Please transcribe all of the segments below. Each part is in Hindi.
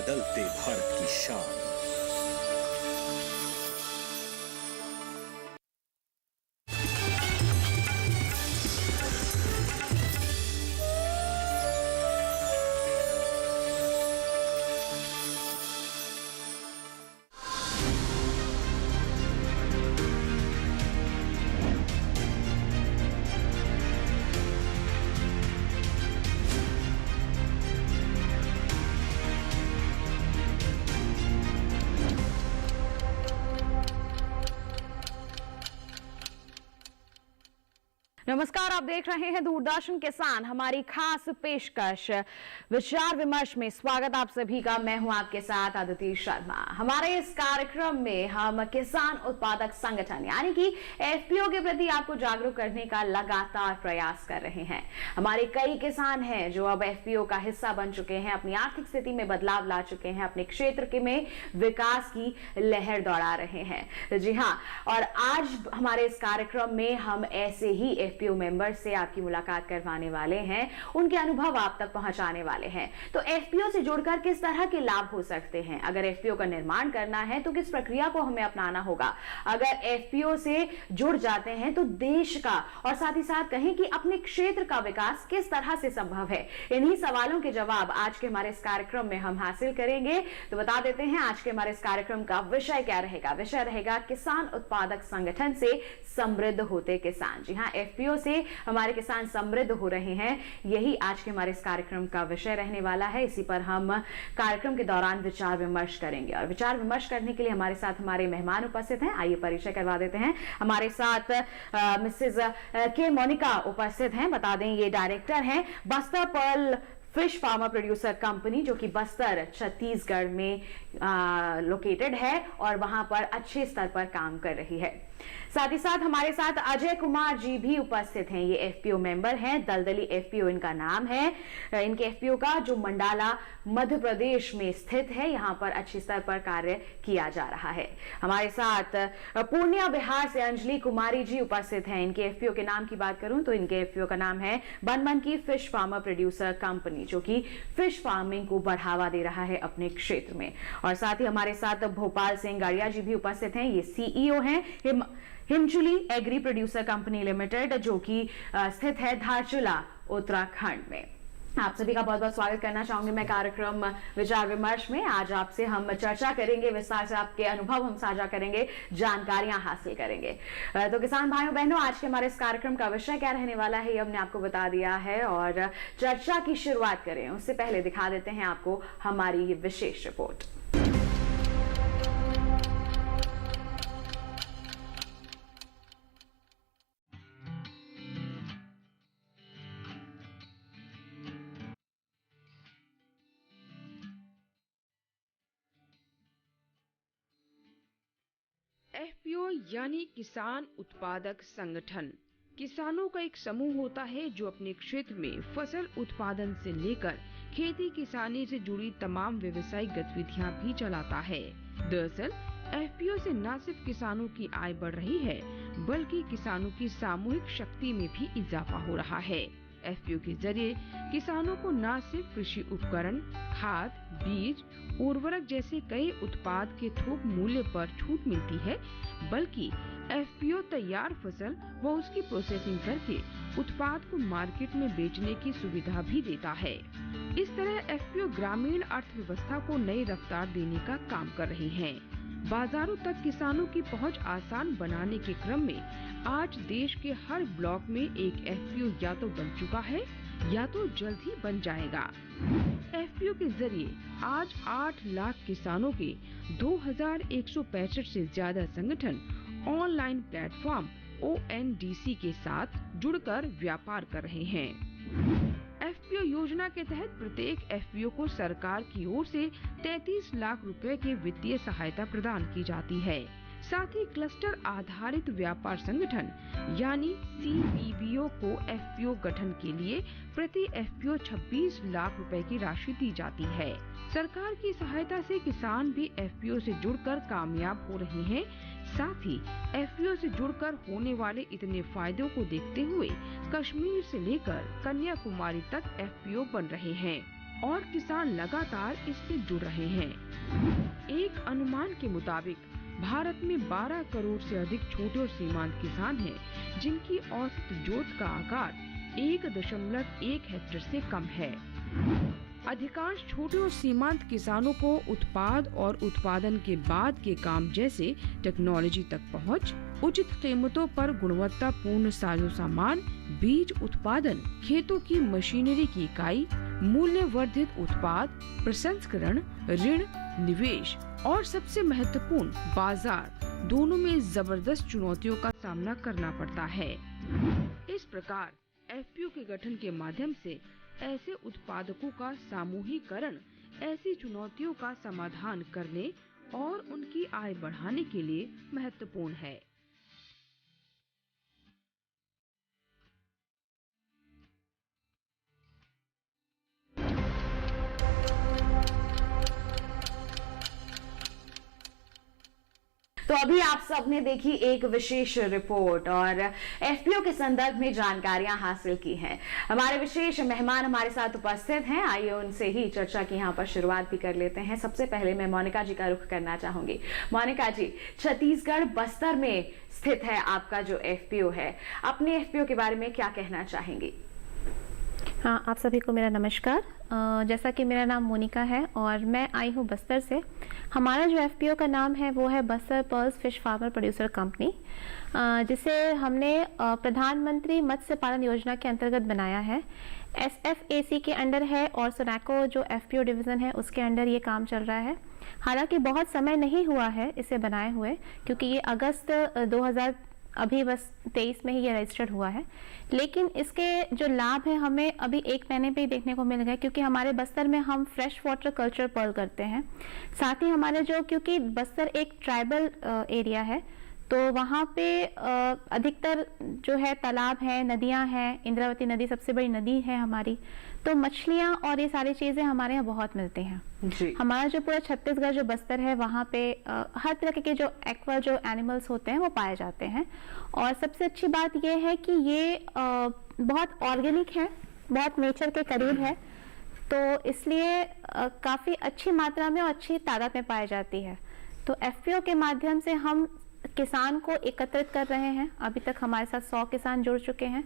बदलते भारत की शान। नमस्कार, आप देख रहे हैं दूरदर्शन किसान। हमारी खास पेशकश विचार विमर्श में स्वागत आप सभी का। मैं हूं आपके साथ अदिति शर्मा। हमारे इस कार्यक्रम में हम किसान उत्पादक संगठन यानी कि एफपीओ के प्रति आपको जागरूक करने का लगातार प्रयास कर रहे हैं। हमारे कई किसान हैं जो अब एफपीओ का हिस्सा बन चुके हैं, अपनी आर्थिक स्थिति में बदलाव ला चुके हैं, अपने क्षेत्र के में विकास की लहर दौड़ा रहे हैं। जी हाँ, और आज हमारे इस कार्यक्रम में हम ऐसे ही एफपीओ मेंबर से आपकी मुलाकात करवाने वाले हैं, उनके अनुभव आप तक पहुंचाने वाले हैं। तो एफपीओ से जुड़कर किस तरह के लाभ हो सकते हैं, अगर एफपीओ का निर्माण करना है तो किस प्रक्रिया को हमें अपनाना होगा, अगर एफपीओ से जुड़ जाते हैं तो देश का और साथ ही साथ कहें कि अपने क्षेत्र का विकास किस तरह से संभव है, इन्हीं सवालों के जवाब आज के हमारे इस कार्यक्रम में हम हासिल करेंगे। तो बता देते हैं आज के हमारे इस कार्यक्रम का विषय क्या रहेगा। विषय रहेगा किसान उत्पादक संगठन से समृद्ध होते किसान। जी हाँ, एफपीओ से हमारे किसान समृद्ध हो रहे हैं, यही आज के हमारे इस कार्यक्रम का विषय रहने वाला है। इसी पर हम कार्यक्रम के दौरान विचार विमर्श करेंगे और विचार विमर्श करने के लिए हमारे साथ हमारे मेहमान उपस्थित हैं। आइए परिचय करवा देते हैं। हमारे साथ मिसेज के मोनिका उपस्थित हैं। बता दें ये डायरेक्टर हैं Bastar pearl fish farmer producer company, जो कि बस्तर छत्तीसगढ़ में लोकेटेड है और वहां पर अच्छे स्तर पर काम कर रही है। साथ ही साथ हमारे साथ अजय कुमार जी भी उपस्थित हैं। ये एफपीओ मेंबर हैं, दलदली एफपीओ इनका नाम है। इनके एफपीओ का जो मंडाला मध्य प्रदेश में स्थित है, यहाँ पर अच्छे स्तर पर कार्य किया जा रहा है। हमारे साथ पूर्णिया बिहार से अंजलि कुमारी जी उपस्थित हैं। इनके एफपीओ के नाम की बात करूं तो इनके एफपीओ का नाम है बनमन की फिश फार्मर प्रोड्यूसर कंपनी, जो कि फिश फार्मिंग को बढ़ावा दे रहा है अपने क्षेत्र में। और साथ ही हमारे साथ भोपाल से गाड़िया जी भी उपस्थित हैं। ये सीईओ हैं हिमचुली एग्री प्रोड्यूसर कंपनी लिमिटेड, जो कि स्थित है धारचूला उत्तराखंड में। आप सभी का बहुत बहुत स्वागत करना चाहूंगी मैं कार्यक्रम विचार विमर्श में। आज आपसे हम चर्चा करेंगे, विस्तार से आपके अनुभव हम साझा करेंगे, जानकारियां हासिल करेंगे। तो किसान भाइयों बहनों, आज के हमारे इस कार्यक्रम का विषय क्या रहने वाला है ये हमने आपको बता दिया है। और चर्चा की शुरुआत करें उससे पहले दिखा देते हैं आपको हमारी ये विशेष रिपोर्ट। एफपीओ यानी किसान उत्पादक संगठन किसानों का एक समूह होता है जो अपने क्षेत्र में फसल उत्पादन से लेकर खेती किसानी से जुड़ी तमाम व्यवसायिक गतिविधियां भी चलाता है। दरअसल एफपीओ से न सिर्फ किसानों की आय बढ़ रही है, बल्कि किसानों की सामूहिक शक्ति में भी इजाफा हो रहा है। एफपीओ के जरिए किसानों को न सिर्फ कृषि उपकरण, खाद, बीज, उर्वरक जैसे कई उत्पाद के थोक मूल्य पर छूट मिलती है, बल्कि एफपीओ तैयार फसल व उसकी प्रोसेसिंग करके उत्पाद को मार्केट में बेचने की सुविधा भी देता है। इस तरह एफपीओ ग्रामीण अर्थव्यवस्था को नई रफ्तार देने का काम कर रही हैं। बाजारों तक किसानों की पहुंच आसान बनाने के क्रम में आज देश के हर ब्लॉक में एक एफपीओ या तो बन चुका है या तो जल्द ही बन जाएगा। एफपीओ के जरिए आज 8 लाख किसानों के 2165 से ज्यादा संगठन ऑनलाइन प्लेटफॉर्म ONDC के साथ जुड़कर व्यापार कर रहे हैं। एफपीओ योजना के तहत प्रत्येक एफपीओ को सरकार की ओर से 33 लाख रुपए की वित्तीय सहायता प्रदान की जाती है। साथ ही क्लस्टर आधारित व्यापार संगठन यानी CBBO को एफपीओ गठन के लिए प्रति एफपीओ 26 लाख रुपए की राशि दी जाती है। सरकार की सहायता से किसान भी एफपीओ से जुड़कर कामयाब हो रहे हैं। साथ ही एफपीओ से जुड़कर होने वाले इतने फायदों को देखते हुए कश्मीर से लेकर कन्याकुमारी तक एफपीओ बन रहे हैं। और किसान लगातार इससे जुड़ रहे हैं। एक अनुमान के मुताबिक भारत में 12 करोड़ से अधिक छोटे और सीमांत किसान हैं, जिनकी औसत जोत का आकार 1.1 हेक्टेयर से कम है। अधिकांश छोटे और सीमांत किसानों को उत्पाद और उत्पादन के बाद के काम जैसे टेक्नोलॉजी तक पहुंच, उचित कीमतों पर गुणवत्तापूर्ण साजो सामान, बीज उत्पादन, खेतों की मशीनरी की इकाई, मूल्य वर्धित उत्पाद, प्रसंस्करण, ऋण, निवेश और सबसे महत्वपूर्ण बाजार, दोनों में जबरदस्त चुनौतियों का सामना करना पड़ता है। इस प्रकार एफपीओ के गठन के माध्यम से ऐसे उत्पादकों का सामूहिकरण ऐसी चुनौतियों का समाधान करने और उनकी आय बढ़ाने के लिए महत्वपूर्ण है। तो अभी आप सबने देखी एक विशेष रिपोर्ट और एफपीओ के संदर्भ में जानकारियां हासिल की हैं। हमारे विशेष मेहमान हमारे साथ उपस्थित हैं, आइए उनसे ही चर्चा की यहाँ पर शुरुआत भी कर लेते हैं। सबसे पहले मैं मोनिका जी का रुख करना चाहूंगी। मोनिका जी, छत्तीसगढ़ बस्तर में स्थित है आपका जो एफपीओ है, अपने एफपीओ के बारे में क्या कहना चाहेंगी? हाँ, आप सभी को मेरा नमस्कार। जैसा कि मेरा नाम मोनिका है और मैं आई हूँ बस्तर से। हमारा जो एफपीओ का नाम है वो है Bastar pearls fish farmer producer company, जिसे हमने प्रधानमंत्री मत्स्य पालन योजना के अंतर्गत बनाया है। एसएफएसी के अंडर है और सोनाको जो एफपीओ डिवीज़न है उसके अंडर ये काम चल रहा है। हालांकि बहुत समय नहीं हुआ है इसे बनाए हुए, क्योंकि ये अगस्त 2023 में ही ये रजिस्टर्ड हुआ है। लेकिन इसके जो लाभ है हमें अभी 1 महीने पे ही देखने को मिल गए, क्योंकि हमारे बस्तर में हम फ्रेश वाटर कल्चर पर्ल करते हैं। साथ ही हमारे क्योंकि बस्तर एक ट्राइबल एरिया है, तो वहाँ पे अधिकतर जो है तालाब है, नदियाँ हैं। इंद्रावती नदी सबसे बड़ी नदी है हमारी, तो मछलियाँ और ये सारी चीज़ें हमारे यहाँ बहुत मिलती हैं जी। हमारा जो पूरा छत्तीसगढ़ जो बस्तर है वहाँ पे हर तरह के जो एक्वा जो एनिमल्स होते हैं वो पाए जाते हैं। और सबसे अच्छी बात ये है कि ये बहुत ऑर्गेनिक है, बहुत नेचर के करीब है, तो इसलिए काफ़ी अच्छी मात्रा में और अच्छी तादाद में पाई जाती है। तो एफपीओ के माध्यम से हम किसान को एकत्रित कर रहे हैं। अभी तक हमारे साथ 100 किसान जुड़ चुके हैं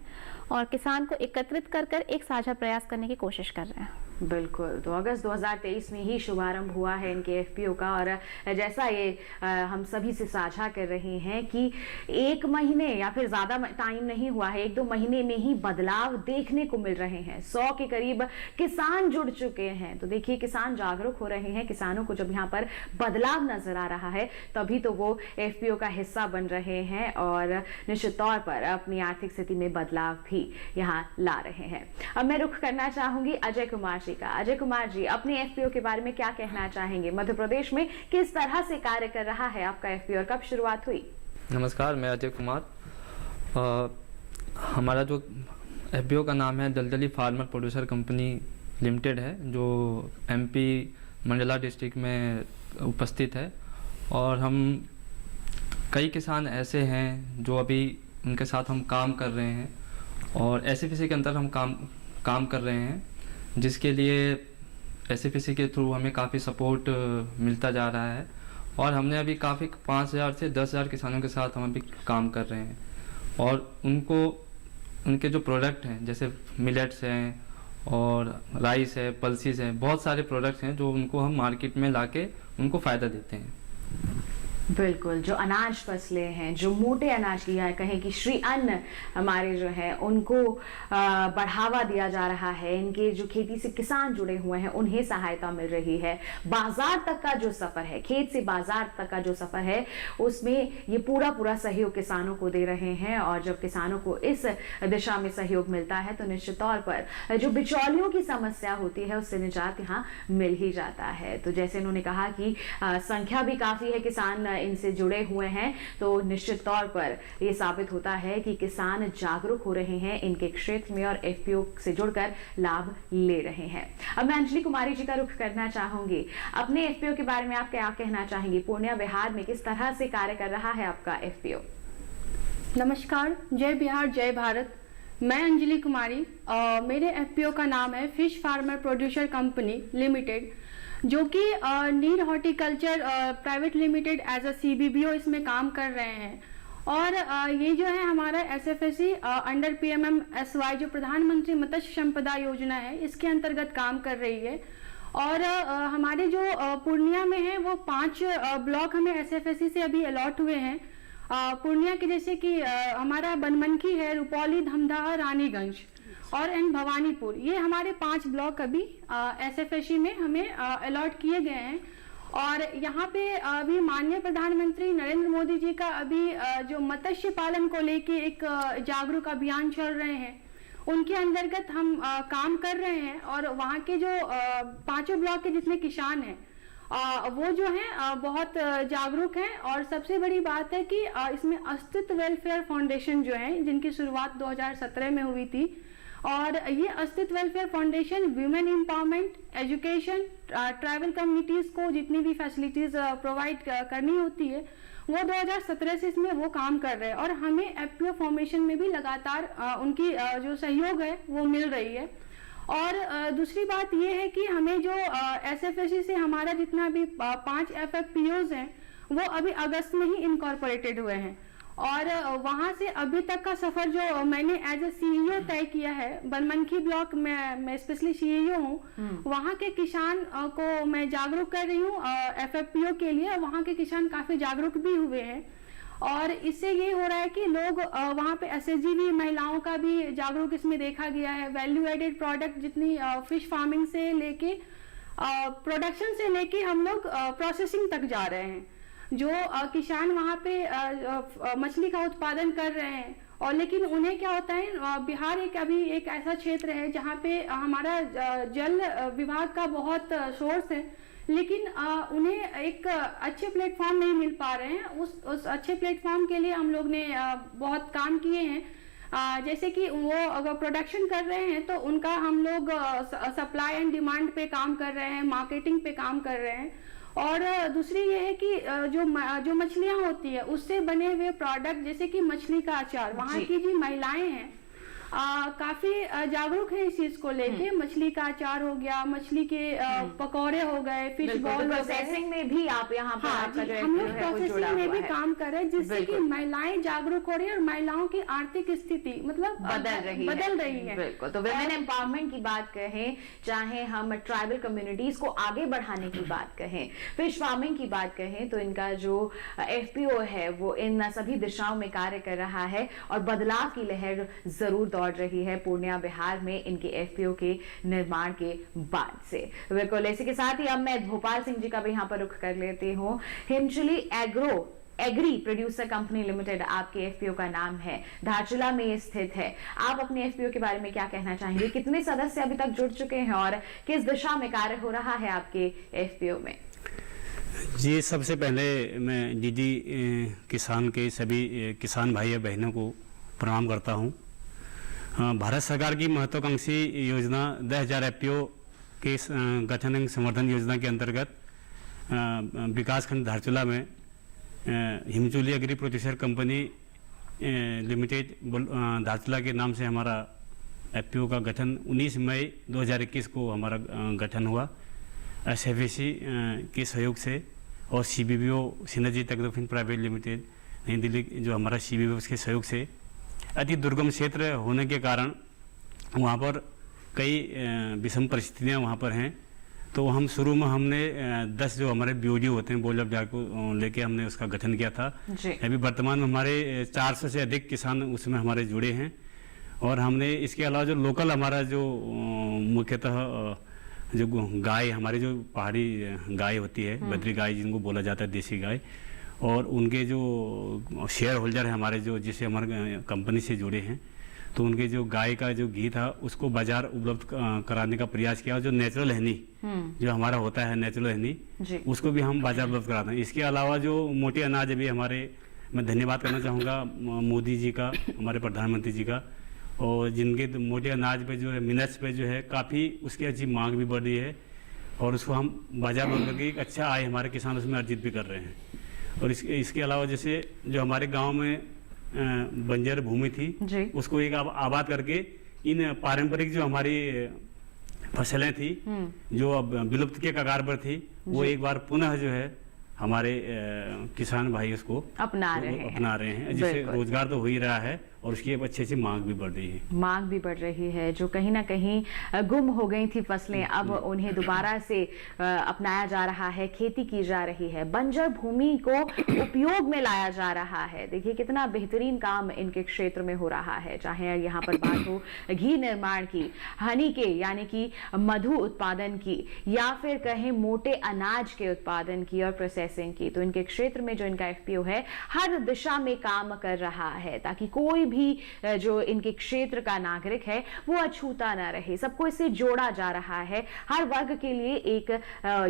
और किसान को एकत्रित कर कर एक साझा प्रयास करने की कोशिश कर रहे हैं। बिल्कुल, तो अगस्त 2023 में ही शुभारंभ हुआ है इनके एफपीओ का, और जैसा ये हम सभी से साझा कर रहे हैं कि 1 महीने या फिर ज़्यादा टाइम नहीं हुआ है, 1-2 महीने में ही बदलाव देखने को मिल रहे हैं। 100 के करीब किसान जुड़ चुके हैं। तो देखिए, किसान जागरूक हो रहे हैं। किसानों को जब यहाँ पर बदलाव नजर आ रहा है तभी तो वो एफपीओ का हिस्सा बन रहे हैं और निश्चित तौर पर अपनी आर्थिक स्थिति में बदलाव भी यहाँ ला रहे हैं। अब मैं रुख करना चाहूंगी अजय कुमार जी का। अजय कुमार जी, अपने एफपीओ के बारे में क्या कहना चाहेंगे? मध्य प्रदेश में किस तरह से कार्य कर रहा है आपका एफपीओ और कब शुरुआत हुई? नमस्कार, मैं अजय कुमार। हमारा जो एफपीओ का नाम है दलदली फार्मर प्रोड्यूसर कंपनी लिमिटेड है, जो एमपी मंडला डिस्ट्रिक्ट में उपस्थित है। और हम कई किसान ऐसे हैं जो अभी उनके साथ हम काम कर रहे हैं और एसएफएसी के अंदर हम काम कर रहे हैं, जिसके लिए एसएफएसी के थ्रू हमें काफ़ी सपोर्ट मिलता जा रहा है। और हमने अभी काफ़ी 5000 से 10,000 किसानों के साथ हम अभी काम कर रहे हैं और उनके जो प्रोडक्ट हैं जैसे मिलेट्स हैं और राइस है, पल्सीज है, बहुत सारे प्रोडक्ट्स हैं जो उनको हम मार्केट में लाके उनको फ़ायदा देते हैं। बिल्कुल, जो अनाज फसलें हैं, जो मोटे अनाज की या कहें कि श्री अन्न हमारे जो है उनको बढ़ावा दिया जा रहा है। इनके जो खेती से किसान जुड़े हुए हैं उन्हें सहायता मिल रही है। बाजार तक का जो सफर है, खेत से बाजार तक का जो सफर है, उसमें ये पूरा सहयोग किसानों को दे रहे हैं। और जब किसानों को इस दिशा में सहयोग मिलता है तो निश्चित तौर पर जो बिचौलियों की समस्या होती है उससे निजात यहाँ मिल ही जाता है। तो जैसे इन्होंने कहा कि संख्या भी काफी है, किसान इनसे जुड़े हुए हैं, तो निश्चित तौर पर यह साबित होता है कि किसान जागरूक हो रहे हैं इनके क्षेत्र में और एफपीओ से जुड़कर लाभ ले रहे हैं। अब मैं अंजलि कुमारी जी का रुख करना चाहूंगी। अपने एफपीओ के बारे में आप क्या कहना चाहेंगी? पूर्णिया बिहार में किस तरह से कार्य कर रहा है आपका एफपीओ? नमस्कार, जय बिहार जय भारत। मैं अंजलि कुमारी, मेरे एफपीओ का नाम है fish farmer producer company limited, जो कि Neer horticulture private limited as a CBBO इसमें काम कर रहे हैं। और ये जो है हमारा एसएफएसी अंडर पीएमएमएसवाई जो प्रधानमंत्री मत्स्य संपदा योजना है, इसके अंतर्गत काम कर रही है। और हमारे जो पूर्णिया में है वो 5 ब्लॉक हमें एसएफएसी से अभी अलॉट हुए हैं। पूर्णिया के जैसे कि हमारा बनमनखी है, रुपौली, धमदाहा, रानीगंज और भवानीपुर, ये हमारे 5 ब्लॉक अभी एसएफएसी में हमें अलॉट किए गए हैं। और यहाँ पे अभी माननीय प्रधानमंत्री नरेंद्र मोदी जी का अभी जो मत्स्य पालन को लेके एक जागरूक अभियान चल रहे हैं, उनके अंतर्गत हम काम कर रहे हैं। और वहाँ के जो 5 ब्लॉक के जितने किसान हैं वो जो है बहुत जागरूक हैं। और सबसे बड़ी बात है कि इसमें अस्तित्व वेलफेयर फाउंडेशन जो है, जिनकी शुरुआत 2017 में हुई थी, और ये अस्तित्व welfare foundation women empowerment, education, tribal communities को जितनी भी फैसिलिटीज प्रोवाइड करनी होती है, वो 2017 से इसमें वो काम कर रहे हैं। और हमें एफपीओ फॉर्मेशन में भी लगातार उनकी जो सहयोग है वो मिल रही है। और दूसरी बात ये है कि हमें जो एसएफएसी से हमारा जितना भी 5 एफएफपीओज हैं, वो अभी अगस्त में ही इनकॉर्पोरेटेड हुए हैं। और वहाँ से अभी तक का सफर जो मैंने एज ए सीईओ तय किया है, बनमनखी ब्लॉक में मैं स्पेशली सीईओ हूँ, वहाँ के किसान को मैं जागरूक कर रही हूँ एफएफपीओ के लिए। वहाँ के किसान काफी जागरूक भी हुए हैं। और इससे ये हो रहा है कि लोग वहाँ पे एसएचजी महिलाओं का भी जागरूक इसमें देखा गया है। वैल्यू एडेड प्रोडक्ट जितनी फिश फार्मिंग से लेके प्रोडक्शन से लेके हम लोग प्रोसेसिंग तक जा रहे हैं। जो किसान वहाँ पे मछली का उत्पादन कर रहे हैं, और लेकिन उन्हें क्या होता है, बिहार अभी एक ऐसा क्षेत्र है जहाँ पे हमारा जल विभाग का बहुत सोर्स है, लेकिन उन्हें एक अच्छे प्लेटफॉर्म नहीं मिल पा रहे हैं। उस अच्छे प्लेटफॉर्म के लिए हम लोग ने बहुत काम किए हैं। जैसे कि वो अगर प्रोडक्शन कर रहे हैं तो उनका हम लोग सप्लाई एंड डिमांड पे काम कर रहे हैं, मार्केटिंग पे काम कर रहे हैं। और दूसरी ये है कि जो मछलियाँ होती है उससे बने हुए प्रोडक्ट, जैसे कि मछली का अचार, वहाँ की जो महिलाएं हैं काफी जागरूक है इस चीज को लेके। मछली का अचार हो गया, मछली के पकौड़े हो गए, फिश बॉल हो गए। प्रोसेसिंग में भी आप यहाँ पर आपका जो हम लोग प्रोसेसिंग में भी काम कर रहे हैं, जिससे कि महिलाएं जागरूक हो रही है और महिलाओं की आर्थिक स्थिति मतलब बदल रही है। बिल्कुल। तो वुमेन एम्पावरमेंट की बात कहें, चाहे हम ट्राइबल कम्युनिटीज को आगे बढ़ाने की बात कहें, फिश फार्मिंग की बात कहें, तो इनका जो एफपीओ है वो इन सभी दिशाओं में कार्य कर रहा है और बदलाव की लहर जरूर दौड़ रही है पूर्णिया बिहार में इनके एफपीओ के निर्माण के बाद से। बिल्कुल, इसी के साथ ही अब मैं भोपाल सिंह जी का भी यहाँ पर रुख कर लेती हूँ। हिमचली एग्री प्रोड्यूसर कंपनी लिमिटेड आपके एफपीओ का नाम है, धारचूला में ये स्थित है। आप अपने एफपीओ के बारे में क्या कहना चाहेंगे? कितने सदस्य अभी तक जुड़ चुके हैं और किस दिशा में कार्य हो रहा है आपके एफपीओ में? जी, सबसे पहले मैं डीडी किसान के सभी किसान भाई बहनों को प्रणाम करता हूँ। भारत सरकार की महत्वाकांक्षी योजना 10,000 एफपीओ के गठन एवं संवर्धन योजना के अंतर्गत विकासखंड धारचूला में Himcholi agri producer company limited Dharchula के नाम से हमारा एफपीओ का गठन 19 मई 2021 को हमारा गठन हुआ। एसएफएसी के सहयोग से और सीबीबीओ सिनर्जी टेक्नोफिन प्राइवेट लिमिटेड नई दिल्ली जो हमारा सीबीबीओ के सहयोग से अति दुर्गम क्षेत्र होने के कारण वहाँ पर कई विषम परिस्थितियाँ वहाँ पर हैं। तो हम शुरू में हमने 10 जो हमारे बीओडी होते हैं, बोल ऑफ जार को लेके हमने उसका गठन किया था। अभी वर्तमान में हमारे 400 से अधिक किसान उसमें हमारे जुड़े हैं। और हमने इसके अलावा जो लोकल हमारा जो मुख्यतः जो गाय, हमारी जो पहाड़ी गाय होती है, बद्री गाय जिनको बोला जाता है, देसी गाय, और उनके जो शेयर होल्डर है हमारे जो जिससे हमारे कंपनी से जुड़े हैं, तो उनके जो गाय का जो घी था उसको बाजार उपलब्ध कराने का प्रयास किया। जो नेचुरल हनी जो हमारा होता है, नेचुरल हनी, उसको भी हम बाजार उपलब्ध कराते हैं। इसके अलावा जो मोटे अनाज भी हमारे, मैं धन्यवाद करना चाहूँगा मोदी जी का, हमारे प्रधानमंत्री जी का, और जिनके मोटे अनाज पे जो है, मिनट्स पे जो है काफ़ी उसकी अच्छी मांग भी बढ़ रही है और उसको हम बाजार में करके एक अच्छा आय हमारे किसान उसमें अर्जित भी कर रहे हैं। और इसके अलावा जैसे जो हमारे गांव में बंजर भूमि थी जी। उसको एक आबाद करके इन पारंपरिक जो हमारी फसलें थी जो अब विलुप्त के कगार पर थी वो एक बार पुनः जो है हमारे किसान भाई उसको अपना रहे हैं जिससे बिल्कुल। रोजगार तो हो ही रहा है और उसकी अब अच्छी अच्छी मांग भी बढ़ रही है। मांग भी बढ़ रही है, जो कहीं ना कहीं गुम हो गई थी फसलें, अब उन्हें दोबारा से अपनाया जा रहा है, खेती की जा रही है, बंजर भूमि को उपयोग में लाया जा रहा है। देखिए कितना बेहतरीन काम इनके क्षेत्र में हो रहा है, चाहे यहाँ पर बात हो घी निर्माण की, हनी के यानी कि मधु उत्पादन की, या फिर कहें मोटे अनाज के उत्पादन की और प्रोसेसिंग की। तो इनके क्षेत्र में जो इनका एफपीओ है हर दिशा में काम कर रहा है ताकि कोई भी जो इनके क्षेत्र का नागरिक है वो अछूता ना रहे। सबको इससे जोड़ा जा रहा है, हर वर्ग के लिए एक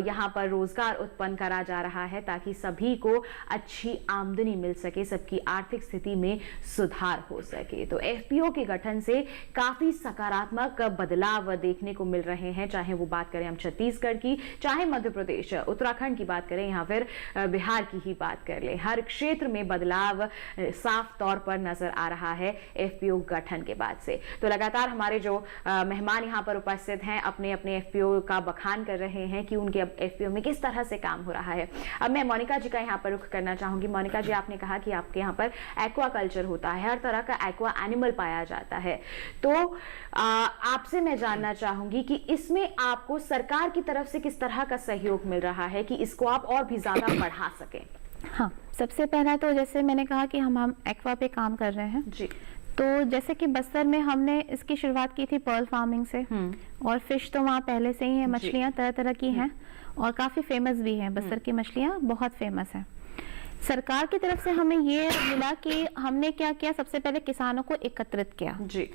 यहाँ पर रोजगार उत्पन्न करा जा रहा है ताकि सभी को अच्छी आमदनी मिल सके, सबकी आर्थिक स्थिति में सुधार हो सके। तो एफपीओ के गठन से काफी सकारात्मक बदलाव देखने को मिल रहे हैं, चाहे वो बात करें हम छत्तीसगढ़ की, चाहे मध्य प्रदेश, उत्तराखंड की बात करें या फिर बिहार की ही बात कर ले, हर क्षेत्र में बदलाव साफ तौर पर नजर आ रहा है एफपीओ गठन के बाद से। तो लगातार हमारे जो मेहमान यहाँ पर उपस्थित हैं अपने अपने एफपीओ का बखान कर रहे हैं कि उनके एफपीओ में किस तरह से काम हो रहा है। अब मैं मोनिका जी का यहाँ पर रुख करना चाहूंगी। मोनिका जी, आपने कहा कि आपके यहाँ पर एक्वा कल्चर होता है, हर तरह का एक्वा एनिमल पाया जाता है, तो आपसे मैं जानना चाहूंगी कि इसमें आपको सरकार की तरफ से किस तरह का सहयोग मिल रहा है कि इसको आप और भी ज्यादा बढ़ा सकें। हाँ, सबसे पहला तो जैसे मैंने कहा कि हम एक्वा पे काम कर रहे हैं जी। तो जैसे कि बस्तर में हमने इसकी शुरुआत की थी पर्ल फार्मिंग से, और फिश तो वहाँ पहले से ही है, मछलियाँ तरह तरह की हैं और काफ़ी फेमस भी हैं। बस्तर की मछलियाँ बहुत फेमस हैं। सरकार की तरफ से हमें ये मिला कि हमने क्या किया, सबसे पहले किसानों को एकत्रित किया जी।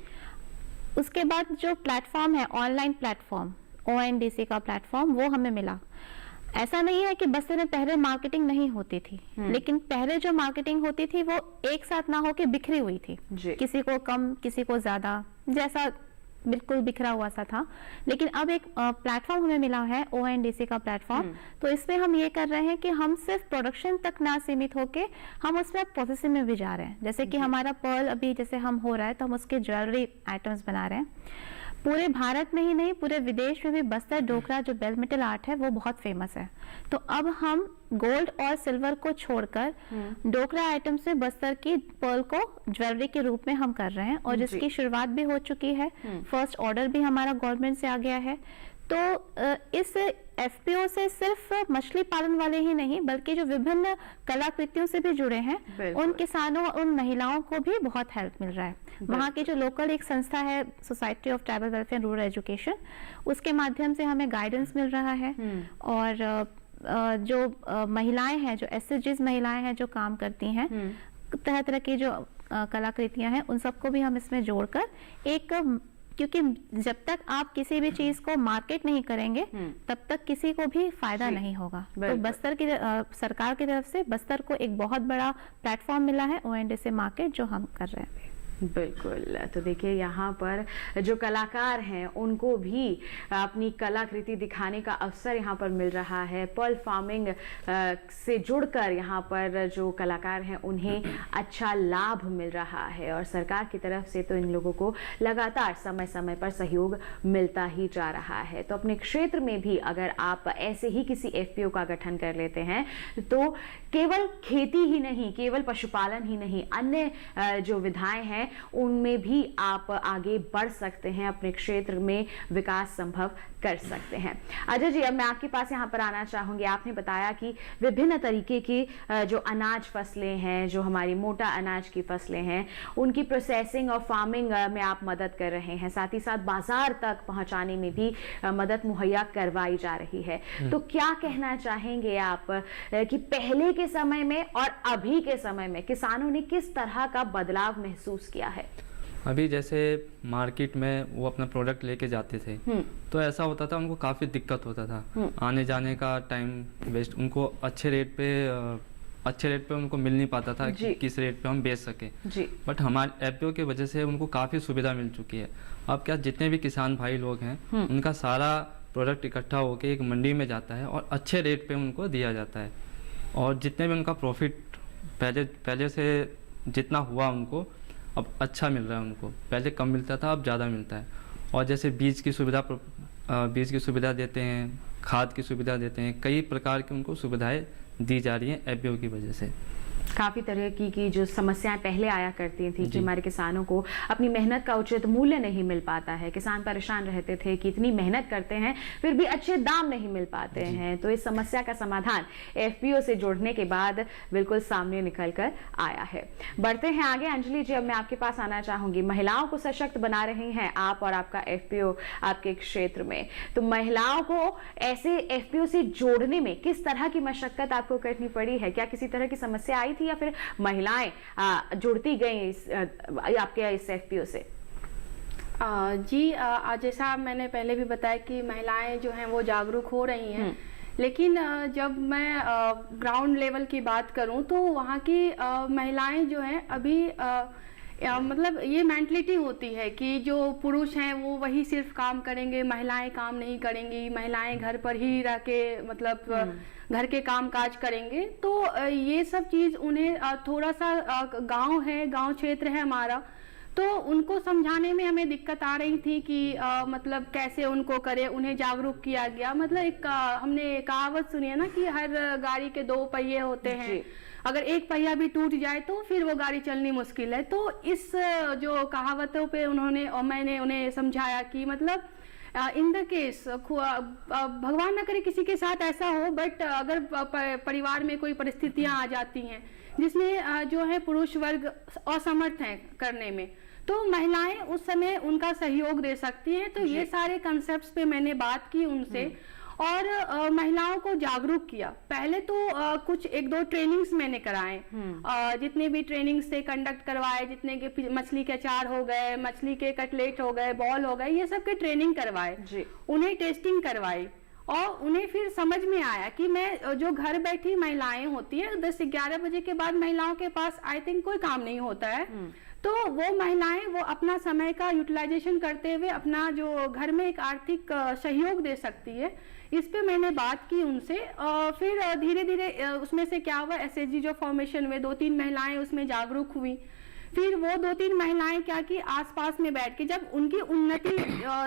उसके बाद जो प्लेटफॉर्म है, ऑनलाइन प्लेटफॉर्म, ONDC का प्लेटफॉर्म, वो हमें मिला। ऐसा नहीं है कि बस्तर में पहले मार्केटिंग नहीं होती थी, लेकिन पहले जो मार्केटिंग होती थी वो एक साथ ना होके बिखरी हुई थी, किसी को कम किसी को ज्यादा, जैसा बिल्कुल बिखरा हुआ सा था। लेकिन अब एक प्लेटफॉर्म हमें मिला है, ONDC का प्लेटफॉर्म। तो इसमें हम ये कर रहे हैं कि हम सिर्फ प्रोडक्शन तक ना सीमित होके हम उसमें प्रोसेसिंग में भी जा रहे हैं। जैसे कि हमारा पर्ल अभी जैसे हम हो रहा है तो हम उसके ज्वेलरी आइटम्स बना रहे हैं। पूरे भारत में ही नहीं, पूरे विदेश में भी बस्तर डोकरा जो बेल मेटल आर्ट है वो बहुत फेमस है। तो अब हम गोल्ड और सिल्वर को छोड़कर डोकरा आइटम्स में बस्तर की पर्ल को ज्वेलरी के रूप में हम कर रहे हैं, और जिसकी शुरुआत भी हो चुकी है। फर्स्ट ऑर्डर भी हमारा गवर्नमेंट से आ गया है। तो इस एफपीओ से सिर्फ मछली पालन वाले ही नहीं बल्कि जो विभिन्न कलाकृतियों से भी जुड़े हैं उन किसानों, उन महिलाओं को भी बहुत हेल्प मिल रहा है। वहाँ की जो लोकल एक संस्था है, society of tribal welfare rural education, उसके माध्यम से हमें गाइडेंस मिल रहा है। और जो महिलाएं हैं, जो SHGs महिलाएं हैं जो काम करती हैं, तरह तरह की जो कलाकृतियां हैं, उन सबको भी हम इसमें जोड़कर एक, क्योंकि जब तक आप किसी भी चीज को मार्केट नहीं करेंगे तब तक किसी को भी फायदा नहीं होगा। तो बस्तर की सरकार की तरफ से बस्तर को एक बहुत बड़ा प्लेटफॉर्म मिला है, ONDC मार्केट, जो हम कर रहे हैं। बिल्कुल। तो देखिए यहाँ पर जो कलाकार हैं उनको भी अपनी कलाकृति दिखाने का अवसर यहाँ पर मिल रहा है। पर्ल फार्मिंग से जुड़कर यहाँ पर जो कलाकार हैं उन्हें अच्छा लाभ मिल रहा है, और सरकार की तरफ से तो इन लोगों को लगातार समय समय पर सहयोग मिलता ही जा रहा है। तो अपने क्षेत्र में भी अगर आप ऐसे ही किसी एफपीओ का गठन कर लेते हैं तो केवल खेती ही नहीं, केवल पशुपालन ही नहीं, अन्य जो विधाएं हैं उनमें भी आप आगे बढ़ सकते हैं, अपने क्षेत्र में विकास संभव कर सकते हैं। अजय जी, अब मैं आपके पास यहाँ पर आना चाहूंगी। आपने बताया कि विभिन्न तरीके की जो अनाज फसलें हैं, जो हमारी मोटा अनाज की फसलें हैं, उनकी प्रोसेसिंग और फार्मिंग में आप मदद कर रहे हैं, साथ ही साथ बाजार तक पहुंचाने में भी मदद मुहैया करवाई जा रही है। तो क्या कहना चाहेंगे आप कि पहले के समय में और अभी के समय में किसानों ने किस तरह का बदलाव महसूस किया है? अभी जैसे मार्केट में वो अपना प्रोडक्ट लेके जाते थे तो ऐसा होता था, उनको काफ़ी दिक्कत होता था, आने जाने का टाइम वेस्ट, उनको अच्छे रेट पे उनको मिल नहीं पाता था कि किस रेट पे हम बेच सके। बट हमारे एफपीओ की वजह से उनको काफ़ी सुविधा मिल चुकी है। अब क्या, जितने भी किसान भाई लोग हैं उनका सारा प्रोडक्ट इकट्ठा होकर एक मंडी में जाता है और अच्छे रेट पे उनको दिया जाता है, और जितने भी उनका प्रॉफिट पहले से जितना हुआ उनको अब अच्छा मिल रहा है उनको। पहले कम मिलता था, अब ज़्यादा मिलता है। और जैसे बीज की सुविधा देते हैं, खाद की सुविधा देते हैं, कई प्रकार की उनको सुविधाएं दी जा रही हैं एफपीओ की वजह से। काफ़ी तरह की जो समस्याएं पहले आया करती थी कि जी। हमारे किसानों को अपनी मेहनत का उचित मूल्य नहीं मिल पाता है, किसान परेशान रहते थे कि इतनी मेहनत करते हैं फिर भी अच्छे दाम नहीं मिल पाते हैं। तो इस समस्या का समाधान एफपीओ से जुड़ने के बाद बिल्कुल सामने निकल कर आया है। बढ़ते हैं आगे। अंजलि जी, अब मैं आपके पास आना चाहूंगी। महिलाओं को सशक्त बना रही हैं आप और आपका एफपीओ आपके क्षेत्र में, तो महिलाओं को ऐसे एफपीओ से जोड़ने में किस तरह की मशक्कत आपको करनी पड़ी है? क्या किसी तरह की समस्या आई थी या फिर महिलाएं जुड़ती गई आपके इस एफपीओ से? जी, जैसा मैंने पहले भी बताया कि महिलाएं जो हैं वो जागरूक हो रही हैं, लेकिन जब मैं ग्राउंड लेवल की बात करूं तो वहाँ की महिलाएं जो हैं अभी मतलब ये मेंटलिटी होती है कि जो पुरुष हैं वो वही सिर्फ काम करेंगे, महिलाएं काम नहीं करेंगी, महिलाएं घर पर ही रह के मतलब घर के काम काज करेंगे। तो ये सब चीज़ उन्हें थोड़ा सा गांव है, गांव क्षेत्र है हमारा, तो उनको समझाने में हमें दिक्कत आ रही थी कि मतलब कैसे उनको करें, उन्हें जागरूक किया गया। मतलब एक हमने कहावत सुनी है ना कि हर गाड़ी के 2 पहिए होते हैं, अगर एक पहिया भी टूट जाए तो फिर वो गाड़ी चलनी मुश्किल है। तो इस जो कहावतों पे उन्होंने और मैंने उन्हें समझाया कि मतलब इन द केस भगवान न करे किसी के साथ ऐसा हो, बट अगर परिवार में कोई परिस्थितियां आ जाती हैं जिसमें जो है पुरुष वर्ग असमर्थ हैं करने में, तो महिलाएं उस समय उनका सहयोग दे सकती हैं। तो ये सारे कंसेप्ट्स पे मैंने बात की उनसे और महिलाओं को जागरूक किया। पहले तो कुछ 1-2 ट्रेनिंग्स मैंने कराए, जितने भी ट्रेनिंग्स से कंडक्ट करवाए, जितने के मछली के अचार हो गए, मछली के कटलेट हो गए, बॉल हो गए, ये सब के ट्रेनिंग करवाए, उन्हें टेस्टिंग करवाई और उन्हें फिर समझ में आया कि मैं जो घर बैठी महिलाएं होती हैं 10-11 बजे के बाद महिलाओं के पास आई थिंक कोई काम नहीं होता है, तो वो महिलाएं वो अपना समय का यूटिलाइजेशन करते हुए अपना जो घर में एक आर्थिक सहयोग दे सकती है। इस पे मैंने बात की उनसे और फिर धीरे धीरे उसमें से क्या हुआ, एसएचजी जो फॉर्मेशन हुए 2-3 महिलाएं उसमें जागरूक हुई। फिर वो 2-3 महिलाएं क्या की आसपास में बैठ के जब उनकी उन्नति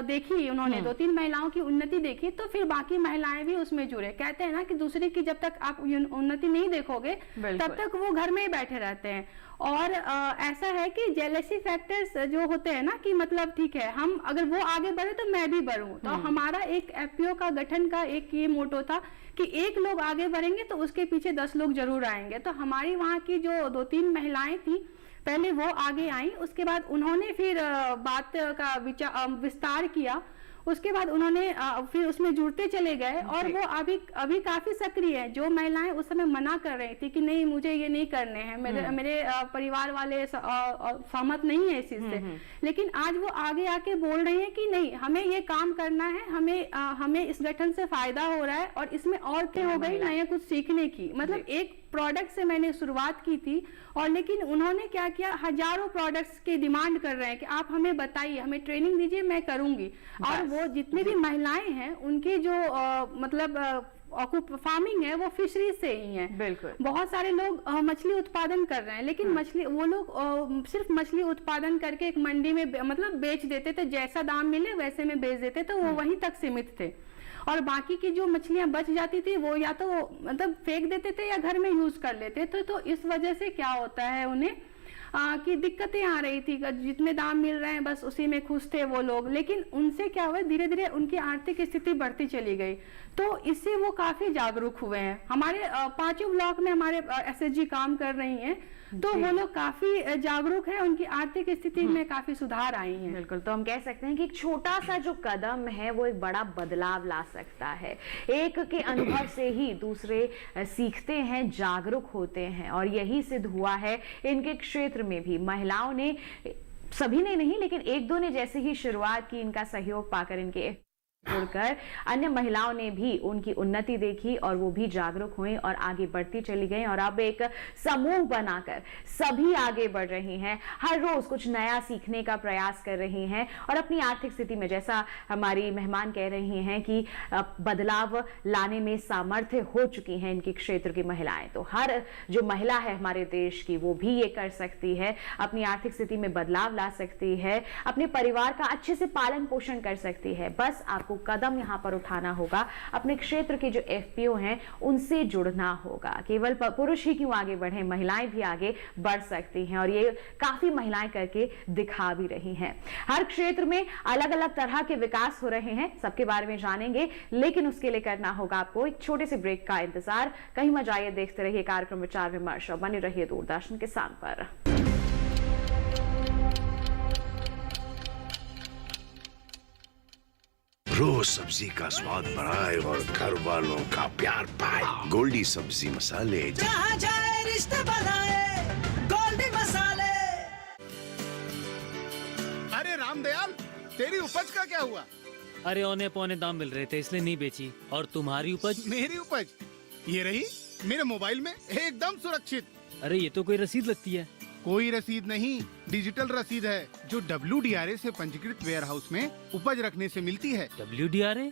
देखी, उन्होंने 2-3 महिलाओं की उन्नति देखी, तो फिर बाकी महिलाएं भी उसमें जुड़े। कहते हैं ना कि दूसरे की जब तक आप उन्नति नहीं देखोगे तब तक वो घर में ही बैठे रहते हैं। और ऐसा है कि जेलेसी फैक्टर्स जो होते हैं ना कि मतलब ठीक है हम अगर वो आगे बढ़े तो मैं भी बढ़ूं, तो हमारा एक एफपीओ का गठन का एक ये मोटो था कि एक लोग आगे बढ़ेंगे तो उसके पीछे 10 लोग जरूर आएंगे। तो हमारी वहाँ की जो 2-3 महिलाएं थी पहले वो आगे आई, उसके बाद उन्होंने फिर बात का विस्तार किया, उसके बाद उन्होंने फिर उसमें जुड़ते चले गए और वो अभी काफी सक्रिय है। जो महिलाएं उस समय मना कर रही थी कि नहीं मुझे ये नहीं करने हैं, मेरे परिवार वाले सहमत नहीं है इस चीज से, लेकिन आज वो आगे आके बोल रही है कि नहीं हमें ये काम करना है, हमें इस गठन से फायदा हो रहा है और इसमें और क्या हो गई नया कुछ सीखने की। मतलब एक प्रोडक्ट से मैंने शुरुआत की थी और लेकिन उन्होंने क्या किया, हजारों प्रोडक्ट्स की डिमांड कर रहे हैं कि आप हमें बताइए, हमें ट्रेनिंग दीजिए, मैं करूंगी। और वो जितने भी महिलाएं हैं उनकी जो मतलब फार्मिंग है वो फिशरीज से ही है। बिल्कुल, बहुत सारे लोग मछली उत्पादन कर रहे हैं, लेकिन मछली वो लोग सिर्फ मछली उत्पादन करके एक मंडी में मतलब बेच देते थे, जैसा दाम मिले वैसे में बेच देते, तो वो वहीं तक सीमित थे। और बाकी की जो मछलियां बच जाती थी वो या तो मतलब फेंक देते थे या घर में यूज कर लेते थे। तो इस वजह से क्या होता है उन्हें कि दिक्कतें आ रही थी, जितने दाम मिल रहे हैं बस उसी में खुश थे वो लोग। लेकिन उनसे क्या हुआ, धीरे धीरे उनकी आर्थिक स्थिति बढ़ती चली गई, तो इससे वो काफी जागरूक हुए हैं। हमारे 5 ब्लॉक में हमारे एसएचजी काम कर रही हैं, तो वो लोग काफी जागरूक है, उनकी आर्थिक स्थिति में काफी सुधार आई है। बिल्कुल, तो हम कह सकते हैं कि एक छोटा सा जो कदम है वो एक बड़ा बदलाव ला सकता है। एक के अनुभव से ही दूसरे सीखते हैं, जागरूक होते हैं, और यही सिद्ध हुआ है इनके क्षेत्र में भी। महिलाओं ने, सभी ने नहीं लेकिन 1-2 ने जैसे ही शुरुआत की, इनका सहयोग पाकर इनके जुड़कर अन्य महिलाओं ने भी उनकी उन्नति देखी और वो भी जागरूक हुई और आगे बढ़ती चली गई और अब एक समूह बनाकर सभी आगे बढ़ रही हैं, हर रोज कुछ नया सीखने का प्रयास कर रही हैं और अपनी आर्थिक स्थिति में, जैसा हमारी मेहमान कह रही हैं कि बदलाव लाने में सामर्थ्य हो चुकी हैं इनके क्षेत्र की महिलाएं। तो हर जो महिला है हमारे देश की वो भी ये कर सकती है, अपनी आर्थिक स्थिति में बदलाव ला सकती है, अपने परिवार का अच्छे से पालन पोषण कर सकती है। बस आपको कदम यहां पर उठाना होगा, अपने क्षेत्र के जो एफपीओ हैं उनसे जुड़ना होगा। केवल पुरुष ही क्यों आगे बढ़े, महिलाएं भी आगे बढ़ सकती हैं और ये काफी महिलाएं करके दिखा भी रही हैं। हर क्षेत्र में अलग अलग तरह के विकास हो रहे हैं, सबके बारे में जानेंगे, लेकिन उसके लिए करना होगा आपको एक छोटे से ब्रेक का इंतजार। कहीं मत जाइए, देखते रहिए कार्यक्रम विचार विमर्श और बने रहिए दूरदर्शन किसान पर। रोज सब्जी का स्वाद बढ़ाए और घर वालों का प्यार पाए। गोल्डी सब्जी मसाले, जहाँ जाए रिश्ते बनाए, गोल्डी मसाले। अरे रामदयाल, तेरी उपज का क्या हुआ? अरे औने पौने दाम मिल रहे थे इसलिए नहीं बेची। और तुम्हारी उपज? मेरी उपज ये रही मेरे मोबाइल में एकदम सुरक्षित। अरे ये तो कोई रसीद लगती है। कोई रसीद नहीं, डिजिटल रसीद है जो WDRA से पंजीकृत वेयर हाउस में उपज रखने से मिलती है। WDRA?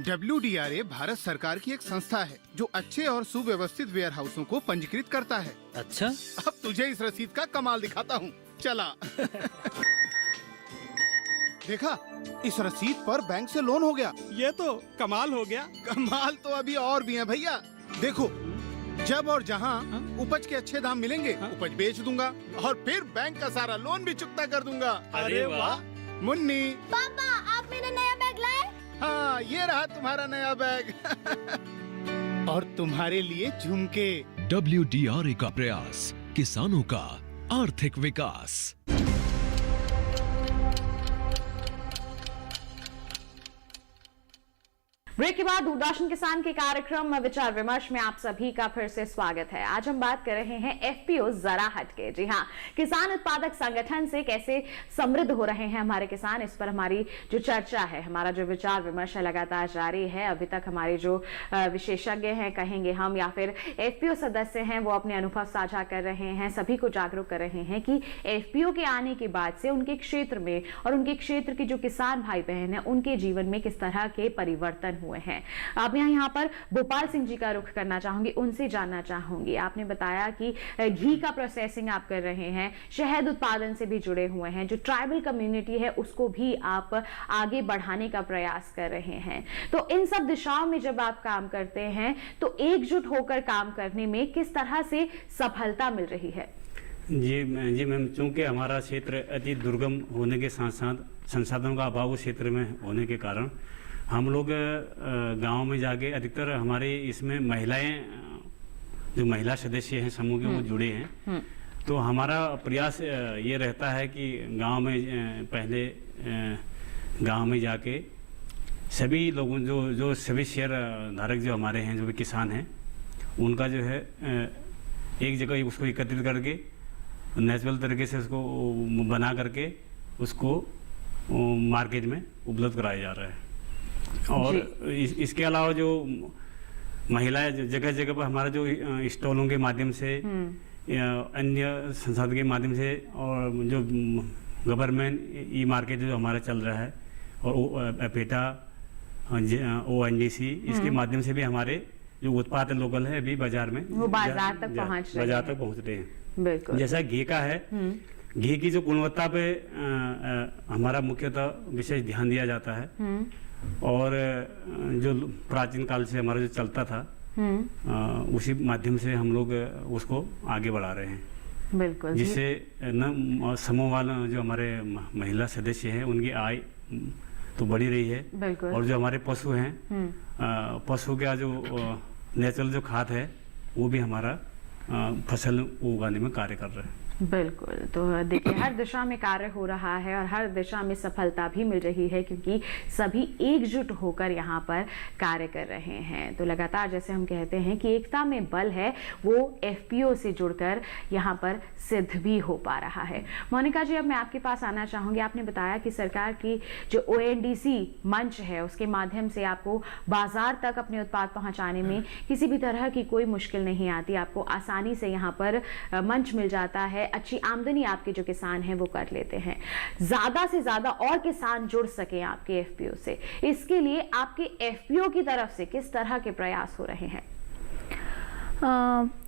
WDRA भारत सरकार की एक संस्था है जो अच्छे और सुव्यवस्थित वेयर हाउसों को पंजीकृत करता है। अच्छा, अब तुझे इस रसीद का कमाल दिखाता हूँ, चला। देखा, इस रसीद पर बैंक से लोन हो गया। ये तो कमाल हो गया। कमाल तो अभी और भी है भैया। देखो, जब और जहाँ उपज के अच्छे दाम मिलेंगे उपज बेच दूंगा और फिर बैंक का सारा लोन भी चुकता कर दूंगा। अरे वाह। मुन्नी, पापा आप मेरा नया बैग लाए? हाँ, ये रहा तुम्हारा नया बैग। और तुम्हारे लिए झुमके। WDRA का प्रयास, किसानों का आर्थिक विकास। ब्रेक के बाद दूरदर्शन किसान के कार्यक्रम विचार विमर्श में आप सभी का फिर से स्वागत है। आज हम बात कर रहे हैं एफपीओ जरा हटके। जी हाँ, किसान उत्पादक संगठन से कैसे समृद्ध हो रहे हैं हमारे किसान, इस पर हमारी जो चर्चा है, हमारा जो विचार विमर्श है लगातार जारी है। अभी तक हमारे जो विशेषज्ञ हैं कहेंगे हम या फिर एफपीओ सदस्य हैं वो अपने अनुभव साझा कर रहे हैं, सभी को जागरूक कर रहे हैं कि एफपीओ के आने के बाद से उनके क्षेत्र में और उनके क्षेत्र के जो किसान भाई बहन हैं उनके जीवन में किस तरह के परिवर्तन हुए हैं। अब मैं यहाँ पर भोपाल सिंह जी का रुख करना चाहूंगी, उनसे जानना चाहूंगी। आपने बताया कि घी का प्रोसेसिंग आप कर रहे हैं, शहद उत्पादन से भी जुड़े हुए हैं, जो ट्राइबल कम्युनिटी है उसको भी आप आगे बढ़ाने का प्रयास कर रहे हैं। तो इन सब दिशाओं में जब आप काम करते हैं तो एकजुट होकर काम करने में किस तरह से सफलता मिल रही है? जी मैम, चूँकि हमारा क्षेत्र अति दुर्गम होने के साथ साथ संसाधनों का अभाव क्षेत्र में होने के कारण हम लोग गांव में जाके अधिकतर हमारे इसमें महिलाएं, जो महिला सदस्य हैं समूह के, वो जुड़े हैं। तो हमारा प्रयास ये रहता है कि गांव में पहले गांव में जाके सभी लोगों जो सभी शेयर धारक जो हमारे हैं, जो भी किसान हैं, उनका जो है एक जगह उसको एकत्रित करके नेचुरल तरीके से उसको बना करके उसको मार्केट में उपलब्ध कराया जा रहा है। और इसके अलावा जो महिलाएं जगह जगह पर हमारा जो स्टॉलों के माध्यम से या अन्य संसाधन के माध्यम से और जो गवर्नमेंट ई मार्केट जो हमारा चल रहा है और एपेटा ONGC इसके माध्यम से भी हमारे जो उत्पाद लोकल है अभी बाजार में वो बाजार तक पहुंच रहे हैं। बिल्कुल। जैसा घी का है, घी की जो गुणवत्ता पे हमारा मुख्यतः विशेष ध्यान दिया जाता है और जो प्राचीन काल से हमारा जो चलता था उसी माध्यम से हम लोग उसको आगे बढ़ा रहे हैं। बिल्कुल। जिससे न समूह वाले जो हमारे महिला सदस्य हैं उनकी आय तो बढ़ी रही है और जो हमारे पशु हैं, पशु का जो नेचुरल जो खाद है वो भी हमारा फसल उगाने में कार्य कर रहा है। बिल्कुल। तो देखिए हर दिशा में कार्य हो रहा है और हर दिशा में सफलता भी मिल रही है, क्योंकि सभी एकजुट होकर यहाँ पर कार्य कर रहे हैं। तो लगातार जैसे हम कहते हैं कि एकता में बल है, वो एफपीओ से जुड़कर यहाँ पर सिद्ध भी हो पा रहा है। मोनिका जी, अब मैं आपके पास आना चाहूँगी। आपने बताया कि सरकार की जो ओएनडीसी मंच है उसके माध्यम से आपको बाजार तक अपने उत्पाद पहुँचाने में किसी भी तरह की कोई मुश्किल नहीं आती, आपको आसानी से यहाँ पर मंच मिल जाता है, अच्छी आमदनी आपके जो किसान हैं वो कर लेते हैं। ज्यादा से ज्यादा और किसान जुड़ सके आपके एफपीओ से, इसके लिए आपके एफपीओ की तरफ से किस तरह के प्रयास हो रहे हैं?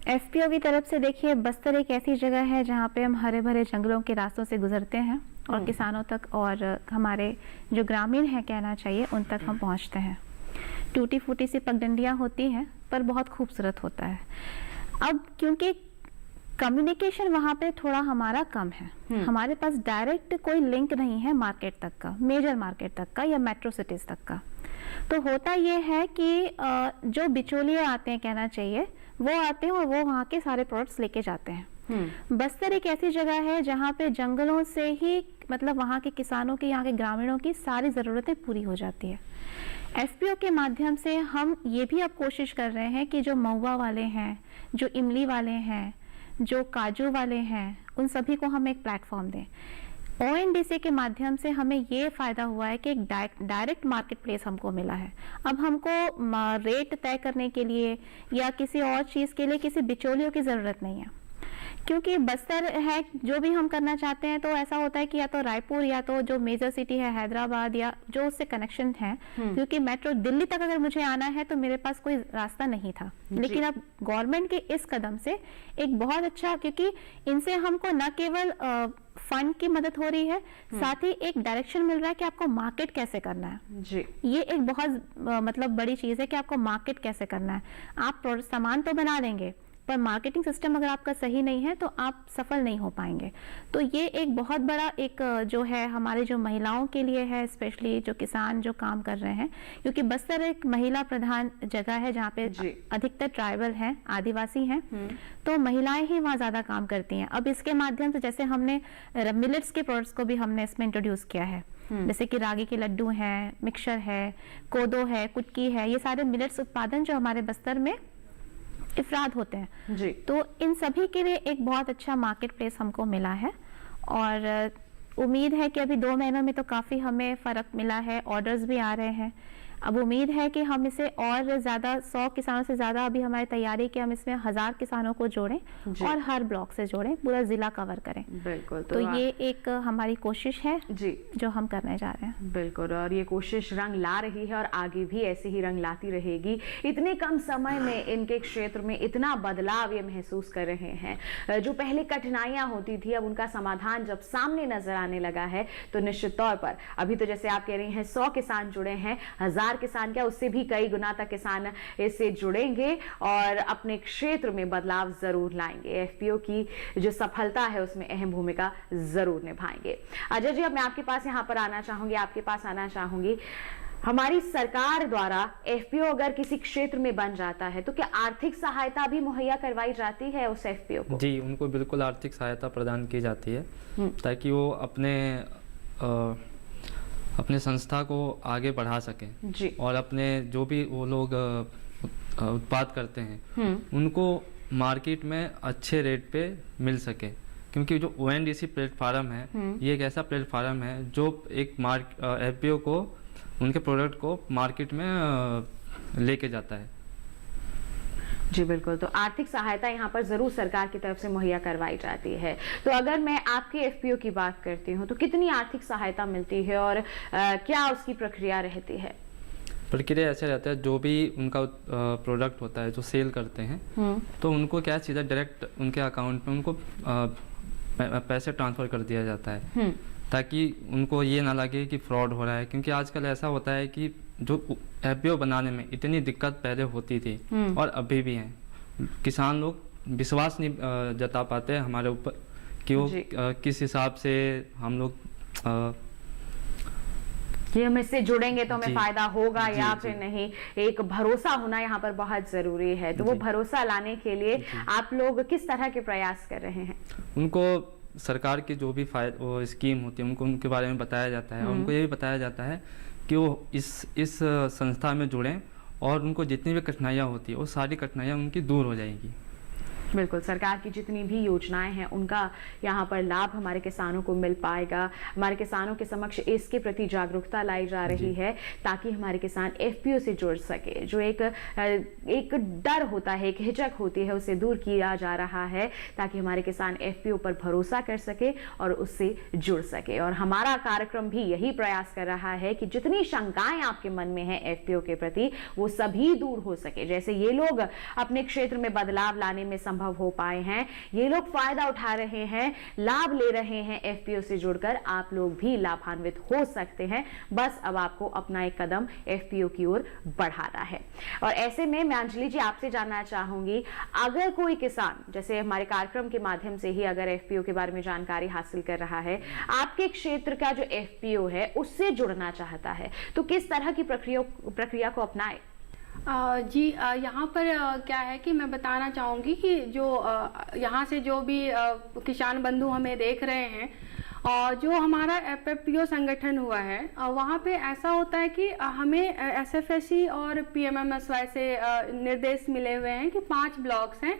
एफपीओ की तरफ से देखिए, बस्तर एक ऐसी जगह है जहाँ पे हम हरे भरे जंगलों के रास्तों से गुजरते हैं और किसानों तक और हमारे जो ग्रामीण हैं कहना चाहिए उन तक हम पहुँचते हैं। टूटी फूटी सी पगडंडियाँ होती हैं पर बहुत खूबसूरत होता है। अब क्योंकि कम्युनिकेशन वहाँ पे थोड़ा हमारा कम है, हमारे पास डायरेक्ट कोई लिंक नहीं है मार्केट तक का, मेजर मार्केट तक का या मेट्रो सिटीज तक का। तो होता ये है कि जो बिचौलिए आते हैं कहना चाहिए, वो आते हैं और वो वहाँ के सारे प्रोडक्ट्स लेके जाते हैं। बस्तर एक ऐसी जगह है जहाँ पे जंगलों से ही मतलब वहाँ के किसानों की, यहाँ के ग्रामीणों की सारी ज़रूरतें पूरी हो जाती है। एफपीओ के माध्यम से हम ये भी अब कोशिश कर रहे हैं कि जो महुआ वाले हैं, जो इमली वाले हैं, जो काजू वाले हैं, उन सभी को हम एक प्लेटफॉर्म दें। ओएनडीसी के माध्यम से हमें ये फ़ायदा हुआ है कि एक डायरेक्ट मार्केट प्लेस हमको मिला है। अब हमको रेट तय करने के लिए या किसी और चीज़ के लिए किसी बिचौलियों की ज़रूरत नहीं है, क्योंकि बस्तर है, जो भी हम करना चाहते हैं तो ऐसा होता है कि या तो रायपुर या तो जो मेजर सिटी है हैदराबाद या जो उससे कनेक्शन है, क्योंकि मेट्रो दिल्ली तक अगर मुझे आना है तो मेरे पास कोई रास्ता नहीं था। लेकिन अब गवर्नमेंट के इस कदम से एक बहुत अच्छा, क्योंकि इनसे हमको न केवल फंड की मदद हो रही है, साथ ही एक डायरेक्शन मिल रहा है कि आपको मार्केट कैसे करना है जी। ये एक बहुत मतलब बड़ी चीज़ है कि आपको मार्केट कैसे करना है। आप सामान तो बना देंगे पर मार्केटिंग सिस्टम अगर आपका सही नहीं है तो आप सफल नहीं हो पाएंगे। तो ये एक बहुत बड़ा एक जो है हमारे जो महिलाओं के लिए है, स्पेशली जो किसान जो काम कर रहे हैं, क्योंकि बस्तर एक महिला प्रधान जगह है जहाँ पे अधिकतर ट्राइबल हैं, आदिवासी हैं, तो महिलाएं ही वहाँ ज़्यादा काम करती हैं। अब इसके माध्यम से जैसे हमने मिलेट्स के प्रोडक्ट्स को भी हमने इसमें इंट्रोड्यूस किया है, जैसे कि रागी के लड्डू हैं, मिक्सचर है, कोदो है, कुटकी है, ये सारे मिलेट्स उत्पादन जो हमारे बस्तर में इफराद होते हैं जी। तो इन सभी के लिए एक बहुत अच्छा मार्केट प्लेस हमको मिला है और उम्मीद है कि अभी 2 महीनों में तो काफ़ी हमें फ़र्क मिला है, ऑर्डर्स भी आ रहे हैं। अब उम्मीद है कि हम इसे और ज़्यादा 100 किसानों से ज़्यादा अभी हमारी तैयारी कि हम इसमें 1000 किसानों को जोड़ें और हर ब्लॉक से जोड़ें, पूरा ज़िला कवर करें। बिल्कुल। तो ये एक हमारी कोशिश है जी जो हम करने जा रहे हैं। बिल्कुल, और ये कोशिश रंग ला रही है और आगे भी ऐसे ही रंग लाती रहेगी। इतने कम समय में इनके क्षेत्र में इतना बदलाव ये महसूस कर रहे हैं। जो पहले कठिनाइयाँ होती थी अब उनका समाधान जब सामने नजर आने लगा है तो निश्चित तौर पर अभी तो जैसे आप कह रही हैं 100 किसान जुड़े हैं, 1000 किसान क्या उससे भी कई गुना तक किसान इससे जुड़ेंगे और अपने क्षेत्र में बदलाव जरूर लाएंगे। एफपीओ की जो सफलता है उसमें अहम भूमिका जरूर निभाएंगे। अजय जी, अब मैं आपके पास यहाँ पर आना चाहूंगी, हमारी सरकार द्वारा एफपीओ अगर किसी क्षेत्र में बन जाता है तो क्या आर्थिक सहायता भी मुहैया करवाई जाती है उस एफपीओ को? जी, उनको बिल्कुल आर्थिक सहायता प्रदान की जाती है ताकि वो अपने संस्था को आगे बढ़ा सकें जी। और अपने जो भी वो लोग उत्पाद करते हैं उनको मार्केट में अच्छे रेट पे मिल सके, क्योंकि जो ओएनडीसी प्लेटफार्म है ये एक ऐसा प्लेटफार्म है जो एक एफपीओ को उनके प्रोडक्ट को मार्केट में लेके जाता है जी। बिल्कुल, तो आर्थिक सहायता यहाँ पर जरूर सरकार की तरफ से मुहैया करवाई जाती है। तो अगर मैं आपके एफपीओ की बात करती हूँ तो कितनी आर्थिक सहायता मिलती है और क्या उसकी प्रक्रिया रहती है? प्रक्रिया ऐसे रहता है, जो भी उनका प्रोडक्ट होता है जो सेल करते हैं तो उनको क्या सीधा डायरेक्ट उनके अकाउंट में उनको पैसे ट्रांसफर कर दिया जाता है ताकि उनको ये ना लगे कि फ्रॉड हो रहा है। क्योंकि आजकल ऐसा होता है कि जो एफपीओ बनाने में इतनी दिक्कत पहले होती थी और अभी भी है, किसान लोग विश्वास नहीं जता पाते हमारे ऊपर कि वो किस हिसाब से हम लोग ये हम इससे जुड़ेंगे तो हमें जी। फायदा होगा जी, या जी। फिर नहीं, एक भरोसा होना यहाँ पर बहुत जरूरी है। तो वो जी। भरोसा लाने के लिए आप लोग किस तरह के प्रयास कर रहे हैं? उनको सरकार की जो भी वो स्कीम होती है उनको उनके बारे में बताया जाता है और उनको ये भी बताया जाता है कि वो इस संस्था में जुड़ें और उनको जितनी भी कठिनाइयाँ होती है वो सारी कठिनाइयाँ उनकी दूर हो जाएंगी। बिल्कुल, सरकार की जितनी भी योजनाएं हैं उनका यहाँ पर लाभ हमारे किसानों को मिल पाएगा। हमारे किसानों के समक्ष इसके प्रति जागरूकता लाई जा रही है ताकि हमारे किसान एफपीओ से जुड़ सके। जो एक डर होता है, एक हिचक होती है, उसे दूर किया जा रहा है ताकि हमारे किसान एफपीओ पर भरोसा कर सके और उससे जुड़ सके। और हमारा कार्यक्रम भी यही प्रयास कर रहा है कि जितनी शंकाएं आपके मन में हैं एफपीओ के प्रति वो सभी दूर हो सके। जैसे ये लोग अपने क्षेत्र में बदलाव लाने में हो पाए हैं, ये लोग फायदा उठा रहे हैं, लाभ ले रहे हैं एफपीओ से जुड़कर, आप लोग भी लाभान्वित हो सकते हैं। बस अब आपको अपना एक कदम एफपीओ की ओर बढ़ाना है। और ऐसे में मैं अंजलि जी आपसे जानना चाहूंगी, अगर कोई किसान जैसे हमारे कार्यक्रम के माध्यम से ही अगर एफपीओ के बारे में जानकारी हासिल कर रहा है, आपके क्षेत्र का जो एफपीओ है उससे जुड़ना चाहता है, तो किस तरह की प्रक्रिया को अपनाए? जी, यहाँ पर क्या है कि मैं बताना चाहूँगी कि जो यहाँ से जो भी किसान बंधु हमें देख रहे हैं और जो हमारा एफपीओ संगठन हुआ है वहाँ पे ऐसा होता है कि हमें एसएफएससी और पीएमएमएसवाई से निर्देश मिले हुए हैं कि 5 ब्लॉक्स हैं,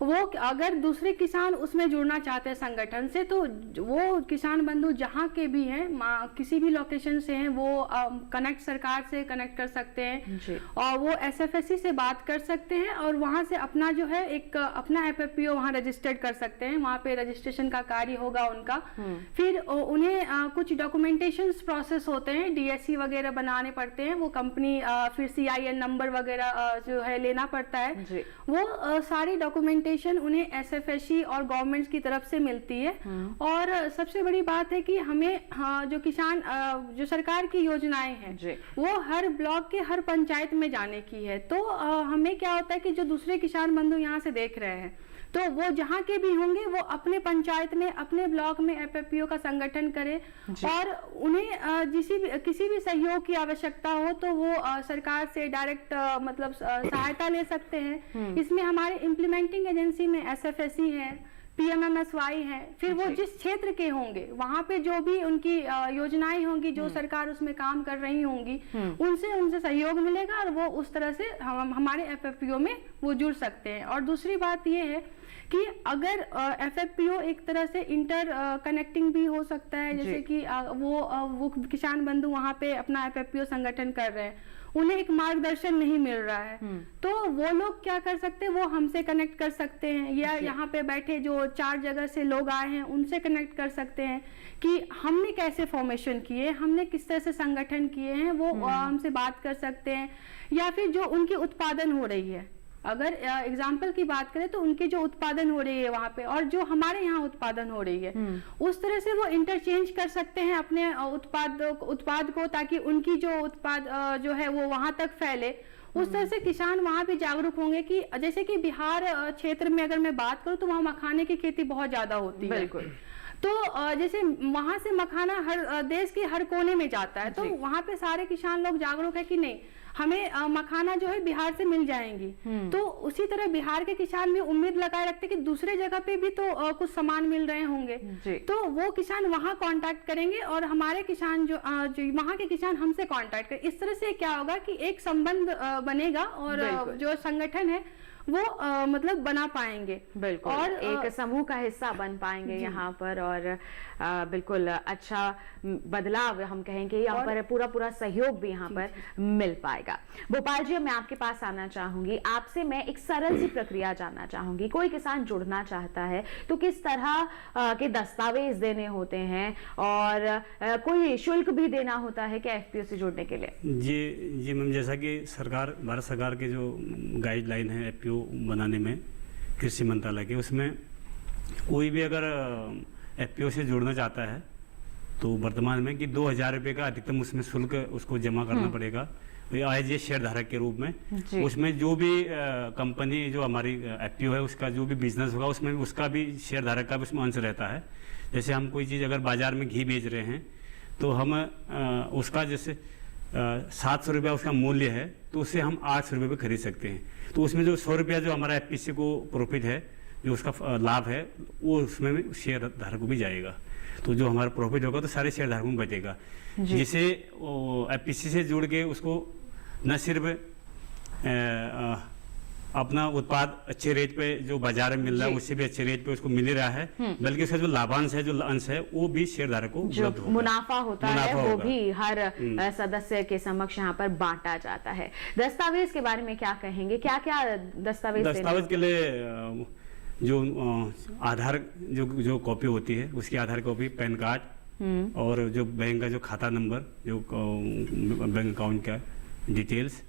वो अगर दूसरे किसान उसमें जुड़ना चाहते हैं संगठन से तो वो किसान बंधु जहाँ के भी हैं, किसी भी लोकेशन से हैं, वो कनेक्ट सरकार से कनेक्ट कर सकते हैं और वो एसएफएससी से बात कर सकते हैं और वहाँ से अपना जो है एक अपना एफपीओ वहाँ रजिस्टर्ड कर सकते हैं। वहाँ पे रजिस्ट्रेशन का कार्य होगा उनका। फिर उन्हें कुछ डॉक्यूमेंटेशन प्रोसेस होते हैं, डीएससी वगैरह बनाने पड़ते हैं, वो कंपनी फिर CIN नंबर वगैरह जो है लेना पड़ता है। वो सारी डॉक्यूमेंटेशन उन्हें एसएफएससी और गवर्नमेंट की तरफ से मिलती है। और सबसे बड़ी बात है कि हमें जो किसान जो सरकार की योजनाएं हैं वो हर ब्लॉक के हर पंचायत में जाने की है। तो हमें क्या होता है कि जो दूसरे किसान बंधु यहाँ से देख रहे हैं तो वो जहाँ के भी होंगे वो अपने पंचायत में अपने ब्लॉक में एफपीओ का संगठन करें और उन्हें किसी भी सहयोग की आवश्यकता हो तो वो सरकार से डायरेक्ट मतलब सहायता ले सकते हैं। इसमें हमारे इम्प्लीमेंटिंग एजेंसी में एसएफएससी है, पीएमएमएसवाई है, फिर वो जिस क्षेत्र के होंगे वहाँ पे जो भी उनकी योजनाएं होंगी, जो सरकार उसमें काम कर रही होंगी, उनसे सहयोग मिलेगा और वो उस तरह से हमारे एफपीओ में वो जुड़ सकते हैं। और दूसरी बात ये है कि अगर एफपीओ एक तरह से इंटर कनेक्टिंग भी हो सकता है, जैसे कि वो किसान बंधु वहाँ पे अपना एफपीओ संगठन कर रहे हैं, उन्हें एक मार्गदर्शन नहीं मिल रहा है तो वो लोग क्या कर सकते हैं, वो हमसे कनेक्ट कर सकते हैं या यहाँ पे बैठे जो 4 जगह से लोग आए हैं उनसे कनेक्ट कर सकते हैं कि हमने कैसे फॉर्मेशन किए, हमने किस तरह से संगठन किए हैं, वो हमसे बात कर सकते हैं। या फिर जो उनकी उत्पादन हो रही है, अगर एग्जाम्पल की बात करें तो उनके जो उत्पादन हो रही है वहाँ पे और जो हमारे यहाँ उत्पादन हो रही है उस तरह से वो इंटरचेंज कर सकते हैं अपने उत्पाद को, ताकि उनकी जो उत्पाद जो है वो वहाँ तक फैले। उस तरह से किसान वहाँ भी जागरूक होंगे कि जैसे कि बिहार क्षेत्र में अगर मैं बात करूँ तो वहाँ मखाने की खेती बहुत ज्यादा होती है। बिल्कुल। तो जैसे वहां से मखाना हर देश के हर कोने में जाता है तो वहाँ पे सारे किसान लोग जागरूक है कि नहीं हमें मखाना जो है बिहार से मिल जाएंगी। तो उसी तरह बिहार के किसान भी उम्मीद लगाए रखते कि दूसरे जगह पे भी तो कुछ सामान मिल रहे होंगे, तो वो किसान वहाँ कांटेक्ट करेंगे और हमारे किसान जो वहाँ के किसान हमसे कांटेक्ट करें। इस तरह से क्या होगा कि एक संबंध बनेगा और जो संगठन है वो मतलब बना पाएंगे। बिल्कुल। और एक समूह का हिस्सा बन पाएंगे यहाँ पर और बिल्कुल अच्छा बदलाव हम कहेंगे यहाँ पर पूरा सहयोग भी यहाँ पर मिल पाएगा। भोपाल जी, मैं आपके पास आना चाहूंगी, आपसे मैं एक सरल सी प्रक्रिया जानना चाहूंगी। कोई किसान जुड़ना चाहता है तो किस तरह के दस्तावेज देने होते हैं और कोई शुल्क भी देना होता है क्या एफपीओ से जुड़ने के लिए? जी मैम, जैसा कि भारत सरकार के जो गाइडलाइन है एफपीओ बनाने में कृषि मंत्रालय के, उसमें कोई भी अगर एफपीओ से जुड़ना चाहता है तो वर्तमान में कि 2000 रुपये का अधिकतम उसमें शुल्क उसको जमा करना पड़ेगा एज ए शेयर धारक के रूप में। उसमें जो भी कंपनी जो हमारी एफपीओ है उसका जो भी बिजनेस होगा उसमें उसका भी शेयर धारक का भी उसमें अंश रहता है। जैसे हम कोई चीज़ अगर बाजार में घी बेच रहे हैं तो हम उसका जैसे 700 रुपया उसका मूल्य है, तो उससे हम 800 रुपये पे खरीद सकते हैं। तो उसमें जो 100 रुपया जो हमारा एफपीसी को प्रॉफिट है, जो उसका लाभ है, वो उसमें भी शेयर धारक को भी जाएगा। तो जो हमारा प्रॉफिट होगा तो सारे शेयर धारकों में बचेगा, जिसे एफपीसी से जुड़ के उसको न सिर्फ अपना उत्पाद अच्छे रेट पे जो बाजार में मिल रहा है उससे भी अच्छे रेट पे उसको मिल रहा है, बल्कि उसका जो लाभांश है, जो अंश है, वो भी शेयर धारक को जो उपलब्ध होगा। मुनाफा होता है वो भी हर सदस्य के समक्ष यहाँ पर बांटा जाता है। दस्तावेज के बारे में क्या कहेंगे, क्या क्या दस्तावेज के लिए जो आधार जो कॉपी होती है, उसकी आधार कॉपी, पैन कार्ड और जो बैंक का जो खाता नंबर, जो बैंक अकाउंट का डिटेल्स,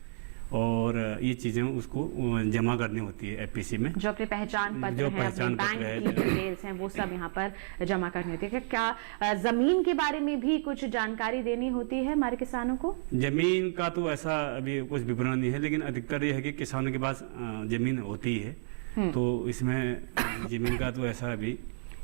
और ये चीजें उसको जमा करनी होती है एफपीसी में। जो अपने पहचान पत्र है, अपने बैंक की डिटेल्स हैं, वो सब यहाँ पर जमा करनी होती है। क्या जमीन के बारे में भी कुछ जानकारी देनी होती है हमारे किसानों को? जमीन का तो ऐसा अभी कुछ विवरण नहीं है, लेकिन अधिकतर ये है कि किसानों के पास जमीन होती है, तो इसमें जमीन का तो ऐसा अभी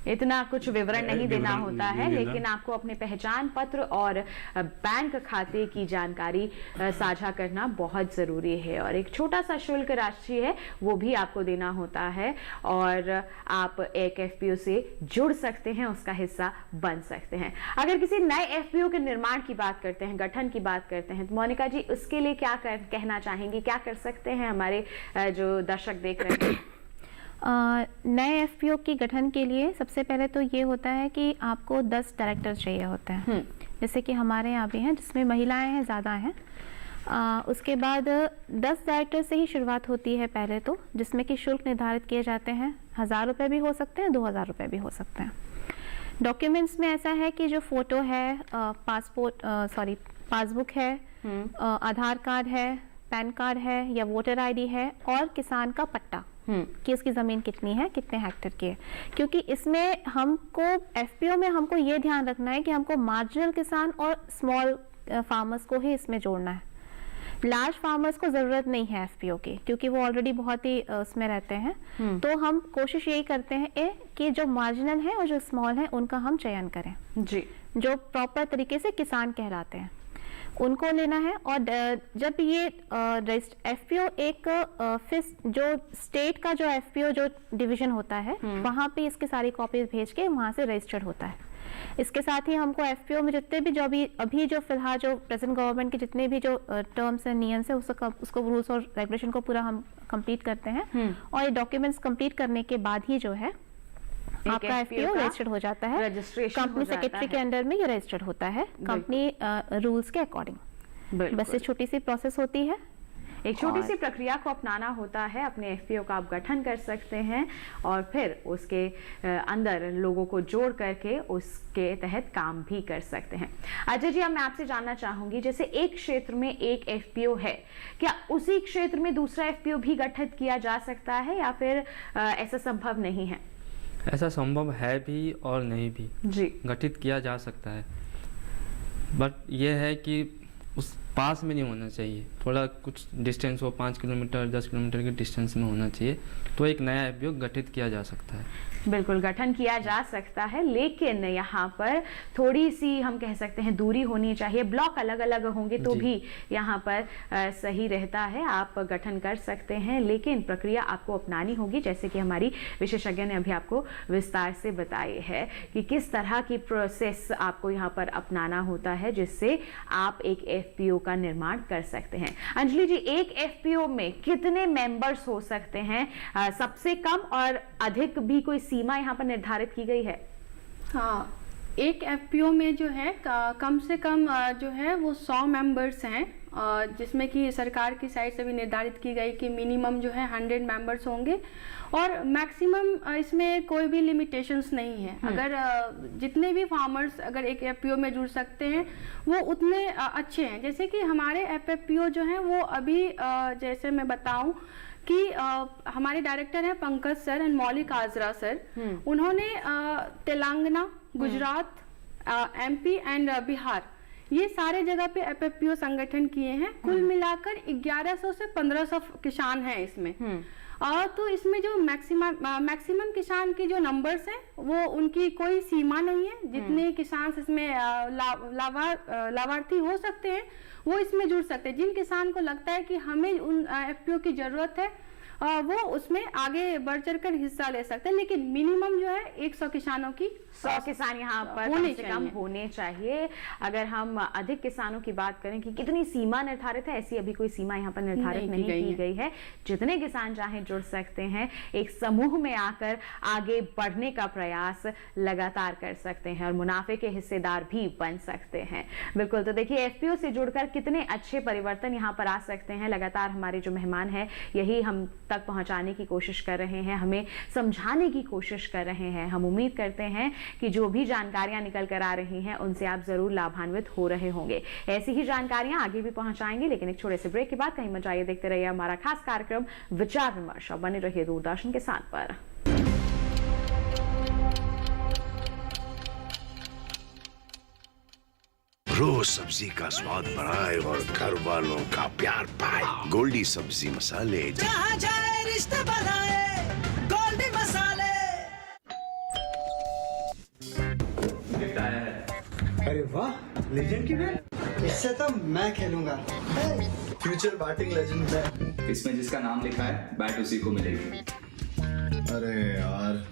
इतना कुछ विवरण नहीं देना होता है, लेकिन आपको अपने पहचान पत्र और बैंक खाते की जानकारी साझा करना बहुत जरूरी है। और एक छोटा सा शुल्क राशि है, वो भी आपको देना होता है, और आप एक एफपीओ से जुड़ सकते हैं, उसका हिस्सा बन सकते हैं। अगर किसी नए एफपीओ के निर्माण की बात करते हैं, गठन की बात करते हैं, तो मोनिका जी उसके लिए क्या कहना चाहेंगी, क्या कर सकते हैं हमारे जो दर्शक देख रहे हैं? नए एफपीओ की गठन के लिए सबसे पहले तो ये होता है कि आपको 10 डायरेक्टर चाहिए होते हैं, जैसे कि हमारे यहाँ भी हैं, जिसमें महिलाएं हैं, ज़्यादा हैं। उसके बाद 10 डायरेक्टर से ही शुरुआत होती है पहले तो, जिसमें कि शुल्क निर्धारित किए जाते हैं। 1000 रुपये भी हो सकते हैं, 2000 रुपये भी हो सकते हैं। डॉक्यूमेंट्स में ऐसा है कि जो फोटो है, पासबुक है, आधार कार्ड है, पैन कार्ड है या वोटर आईडी है, और किसान का पट्टा कि उसकी ज़मीन कितनी है, कितने हेक्टेयर की है। क्योंकि इसमें हमको एफपीओ में हमको ये ध्यान रखना है कि हमको मार्जिनल किसान और स्मॉल फार्मर्स को ही इसमें जोड़ना है। लार्ज फार्मर्स को ज़रूरत नहीं है एफपीओ की, क्योंकि वो ऑलरेडी बहुत ही उसमें रहते हैं। तो हम कोशिश यही करते हैं कि जो मार्जिनल है और जो स्मॉल है उनका हम चयन करें, जी, जो प्रॉपर तरीके से किसान कहलाते हैं, उनको लेना है। और जब ये एफपीओ एक जो स्टेट का जो एफपीओ जो डिवीजन होता है, वहाँ पे इसकी सारी कॉपीज भेज के वहाँ से रजिस्टर्ड होता है। इसके साथ ही हमको एफपीओ में जितने भी जो अभी जो फिलहाल जो प्रेजेंट गवर्नमेंट के जितने भी जो टर्म्स एंड नियम्स है, उसको रूल्स और रेगुलेशन को पूरा हम कंप्लीट करते हैं। और ये डॉक्यूमेंट्स कंप्लीट करने के बाद ही जो है आपका एफपीओ रजिस्टर्ड हो जाता है। कंपनी सेक्रेटरी के अंडर में ये रजिस्टर्ड होता है कंपनी रूल्स के अकॉर्डिंग। बस ये छोटी सी प्रोसेस होती है, एक छोटी सी प्रक्रिया को अपनाना होता है। अपने एफपीओ का आप गठन कर सकते हैं और फिर उसके अंदर लोगों को जोड़ करके उसके तहत काम भी कर सकते हैं। अजय जी, अब मैं आपसे जानना चाहूंगी, जैसे एक क्षेत्र में एक एफपीओ है, क्या उसी क्षेत्र में दूसरा एफपीओ भी गठित किया जा सकता है या फिर ऐसा संभव नहीं है? ऐसा संभव है भी और नहीं भी जी, गठित किया जा सकता है, बट यह है कि उस पास में नहीं होना चाहिए, थोड़ा कुछ डिस्टेंस हो, 5 किलोमीटर 10 किलोमीटर के डिस्टेंस में होना चाहिए, तो एक नया एफपीओ गठित किया जा सकता है। बिल्कुल गठन किया जा सकता है, लेकिन यहाँ पर थोड़ी सी हम कह सकते हैं दूरी होनी चाहिए। ब्लॉक अलग अलग होंगे तो भी यहाँ पर सही रहता है, आप गठन कर सकते हैं, लेकिन प्रक्रिया आपको अपनानी होगी, जैसे कि हमारी विशेषज्ञ ने अभी आपको विस्तार से बताई है कि किस तरह की प्रोसेस आपको यहाँ पर अपनाना होता है, जिससे आप एक एफपीओ का निर्माण कर सकते हैं। अंजलि जी, एक एफपीओ में कितने मेंबर्स हो सकते हैं? सबसे कम और अधिक भी कोई सीमा यहाँ पर निर्धारित की गई है? हाँ, एक एफपीओ में जो है कम से कम जो है वो 100 मेंबर्स हैं, जिसमें कि सरकार की साइड से भी निर्धारित की गई कि मिनिमम जो है 100 मेंबर्स होंगे और मैक्सिमम इसमें कोई भी लिमिटेशंस नहीं है। अगर जितने भी फार्मर्स अगर एक एफपीओ में जुड़ सकते हैं वो उतने अच्छे हैं। जैसे कि हमारे एफपीओ जो हैं वो अभी जैसे मैं बताऊं कि हमारे डायरेक्टर हैं पंकज सर एंड मौलिक आजरा सर, उन्होंने तेलंगाना, गुजरात, एमपी एंड बिहार, ये सारे जगह पे एफपीओ संगठन किए हैं। कुल मिलाकर 1100 से 1500 किसान हैं इसमें। तो इसमें जो मैक्सिमम किसान के जो नंबर्स हैं वो उनकी कोई सीमा नहीं है। जितने किसान इसमें लाभार्थी हो सकते हैं वो इसमें जुड़ सकते हैं। जिन किसान को लगता है कि हमें उन एफपीओ की जरूरत है वो उसमें आगे बढ़ चढ़कर हिस्सा ले सकते हैं, लेकिन मिनिमम जो है 100 किसानों की 100 किसान यहाँ पर कम से कम होने चाहिए। अगर हम अधिक किसानों की बात करें कि कितनी सीमा निर्धारित है, ऐसी अभी कोई सीमा यहाँ पर निर्धारित नहीं की गई है। जितने किसान चाहें जुड़ सकते हैं, एक समूह में आकर आगे बढ़ने का प्रयास लगातार कर सकते हैं और मुनाफे के हिस्सेदार भी बन सकते हैं। बिल्कुल, तो देखिए एफपीओ से जुड़कर कितने अच्छे परिवर्तन यहाँ पर आ सकते हैं। लगातार हमारे जो मेहमान हैं यही हम तक पहुंचाने की कोशिश कर रहे हैं, हमें समझाने की कोशिश कर रहे हैं। हम उम्मीद करते हैं कि जो भी जानकारियां निकल कर आ रही हैं उनसे आप जरूर लाभान्वित हो रहे होंगे। ऐसी ही जानकारियां आगे भी पहुंचाएंगे, लेकिन एक छोटे से ब्रेक के बाद कहीं मत जाइए, देखते रहिए हमारा खास कार्यक्रम विचार विमर्श। बने रहिए दूरदर्शन के साथ पर। रोज सब्जी का स्वाद बढ़ाए और घर वालों का प्यार पाए। गोल्डी सब्जी मसाले, जहाँ जाए रिश्ते बनाए, गोल्डी मसाले। अरे वाह, लेजेंड की बैट। इससे तो मैं खेलूंगा। फ्यूचर बैटिंग लेजेंड है। इसमें जिसका नाम लिखा है बैट उसी को मिलेगी। अरे यार,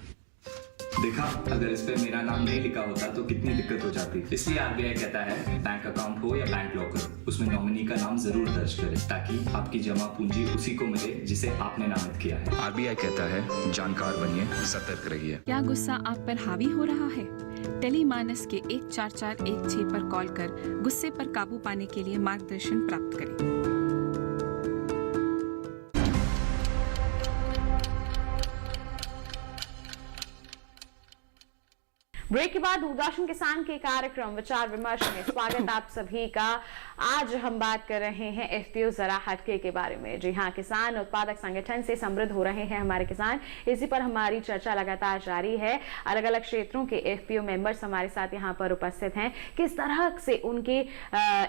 देखा, अगर इस पे मेरा नाम नहीं लिखा होता तो कितनी दिक्कत हो जाती। इसलिए आरबीआई कहता है बैंक अकाउंट हो या बैंक लॉकर, उसमें नॉमिनी का नाम जरूर दर्ज करें ताकि आपकी जमा पूंजी उसी को मिले जिसे आपने नामित किया है। आरबीआई कहता है जानकार बनिए, सतर्क रहिए। क्या गुस्सा आप पर हावी हो रहा है? टेलीमानस के 14416 पर कॉल कर गुस्से पर काबू पाने के लिए मार्गदर्शन प्राप्त करें। ब्रेक के बाद दूरदर्शन किसान के कार्यक्रम विचार विमर्श में स्वागत आप सभी का। आज हम बात कर रहे हैं एफपीओ जरा हटके के बारे में। जी हाँ, किसान उत्पादक संगठन से समृद्ध हो रहे हैं हमारे किसान, इसी पर हमारी चर्चा लगातार जारी है। अलग अलग क्षेत्रों के एफपीओ मेंबर्स हमारे साथ यहाँ पर उपस्थित हैं। किस तरह से उनके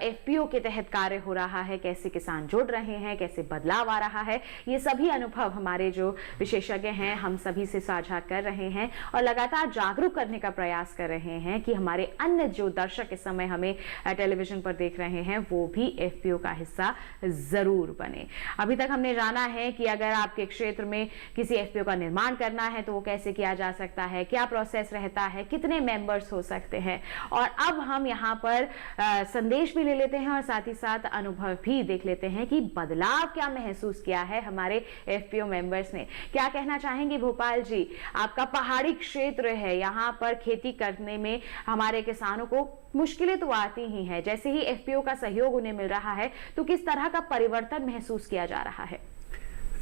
एफपीओ के तहत कार्य हो रहा है, कैसे किसान जुड़ रहे हैं, कैसे बदलाव आ रहा है, ये सभी अनुभव हमारे जो विशेषज्ञ हैं हम सभी से साझा कर रहे हैं और लगातार जागरूक करने का प्रयास कर रहे हैं कि हमारे अन्य जो दर्शक इस समय हमें टेलीविजन पर देख रहे हैं वो भी एफपीओ का हिस्सा जरूर बने। अभी तक हमने जाना है कि अगर आपके क्षेत्र में किसी एफपीओ का निर्माण करना है तो वो कैसे किया जा सकता है, क्या प्रोसेस रहता है, कितने मेंबर्स हो सकते हैं। और अब हम यहाँ पर संदेश भी ले लेते हैं और साथ ही साथ अनुभव भी देख लेते हैं कि बदलाव क्या महसूस किया है हमारे एफपीओ मेंबर्स ने। क्या कहना चाहेंगे भोपाल जी? आपका पहाड़ी क्षेत्र है, यहाँ पर खेती करने में हमारे किसानों को मुश्किलें तो आती ही हैं। जैसे ही एफपीओ का सहयोग उन्हें मिल रहा है तो किस तरह का परिवर्तन महसूस किया जा रहा है?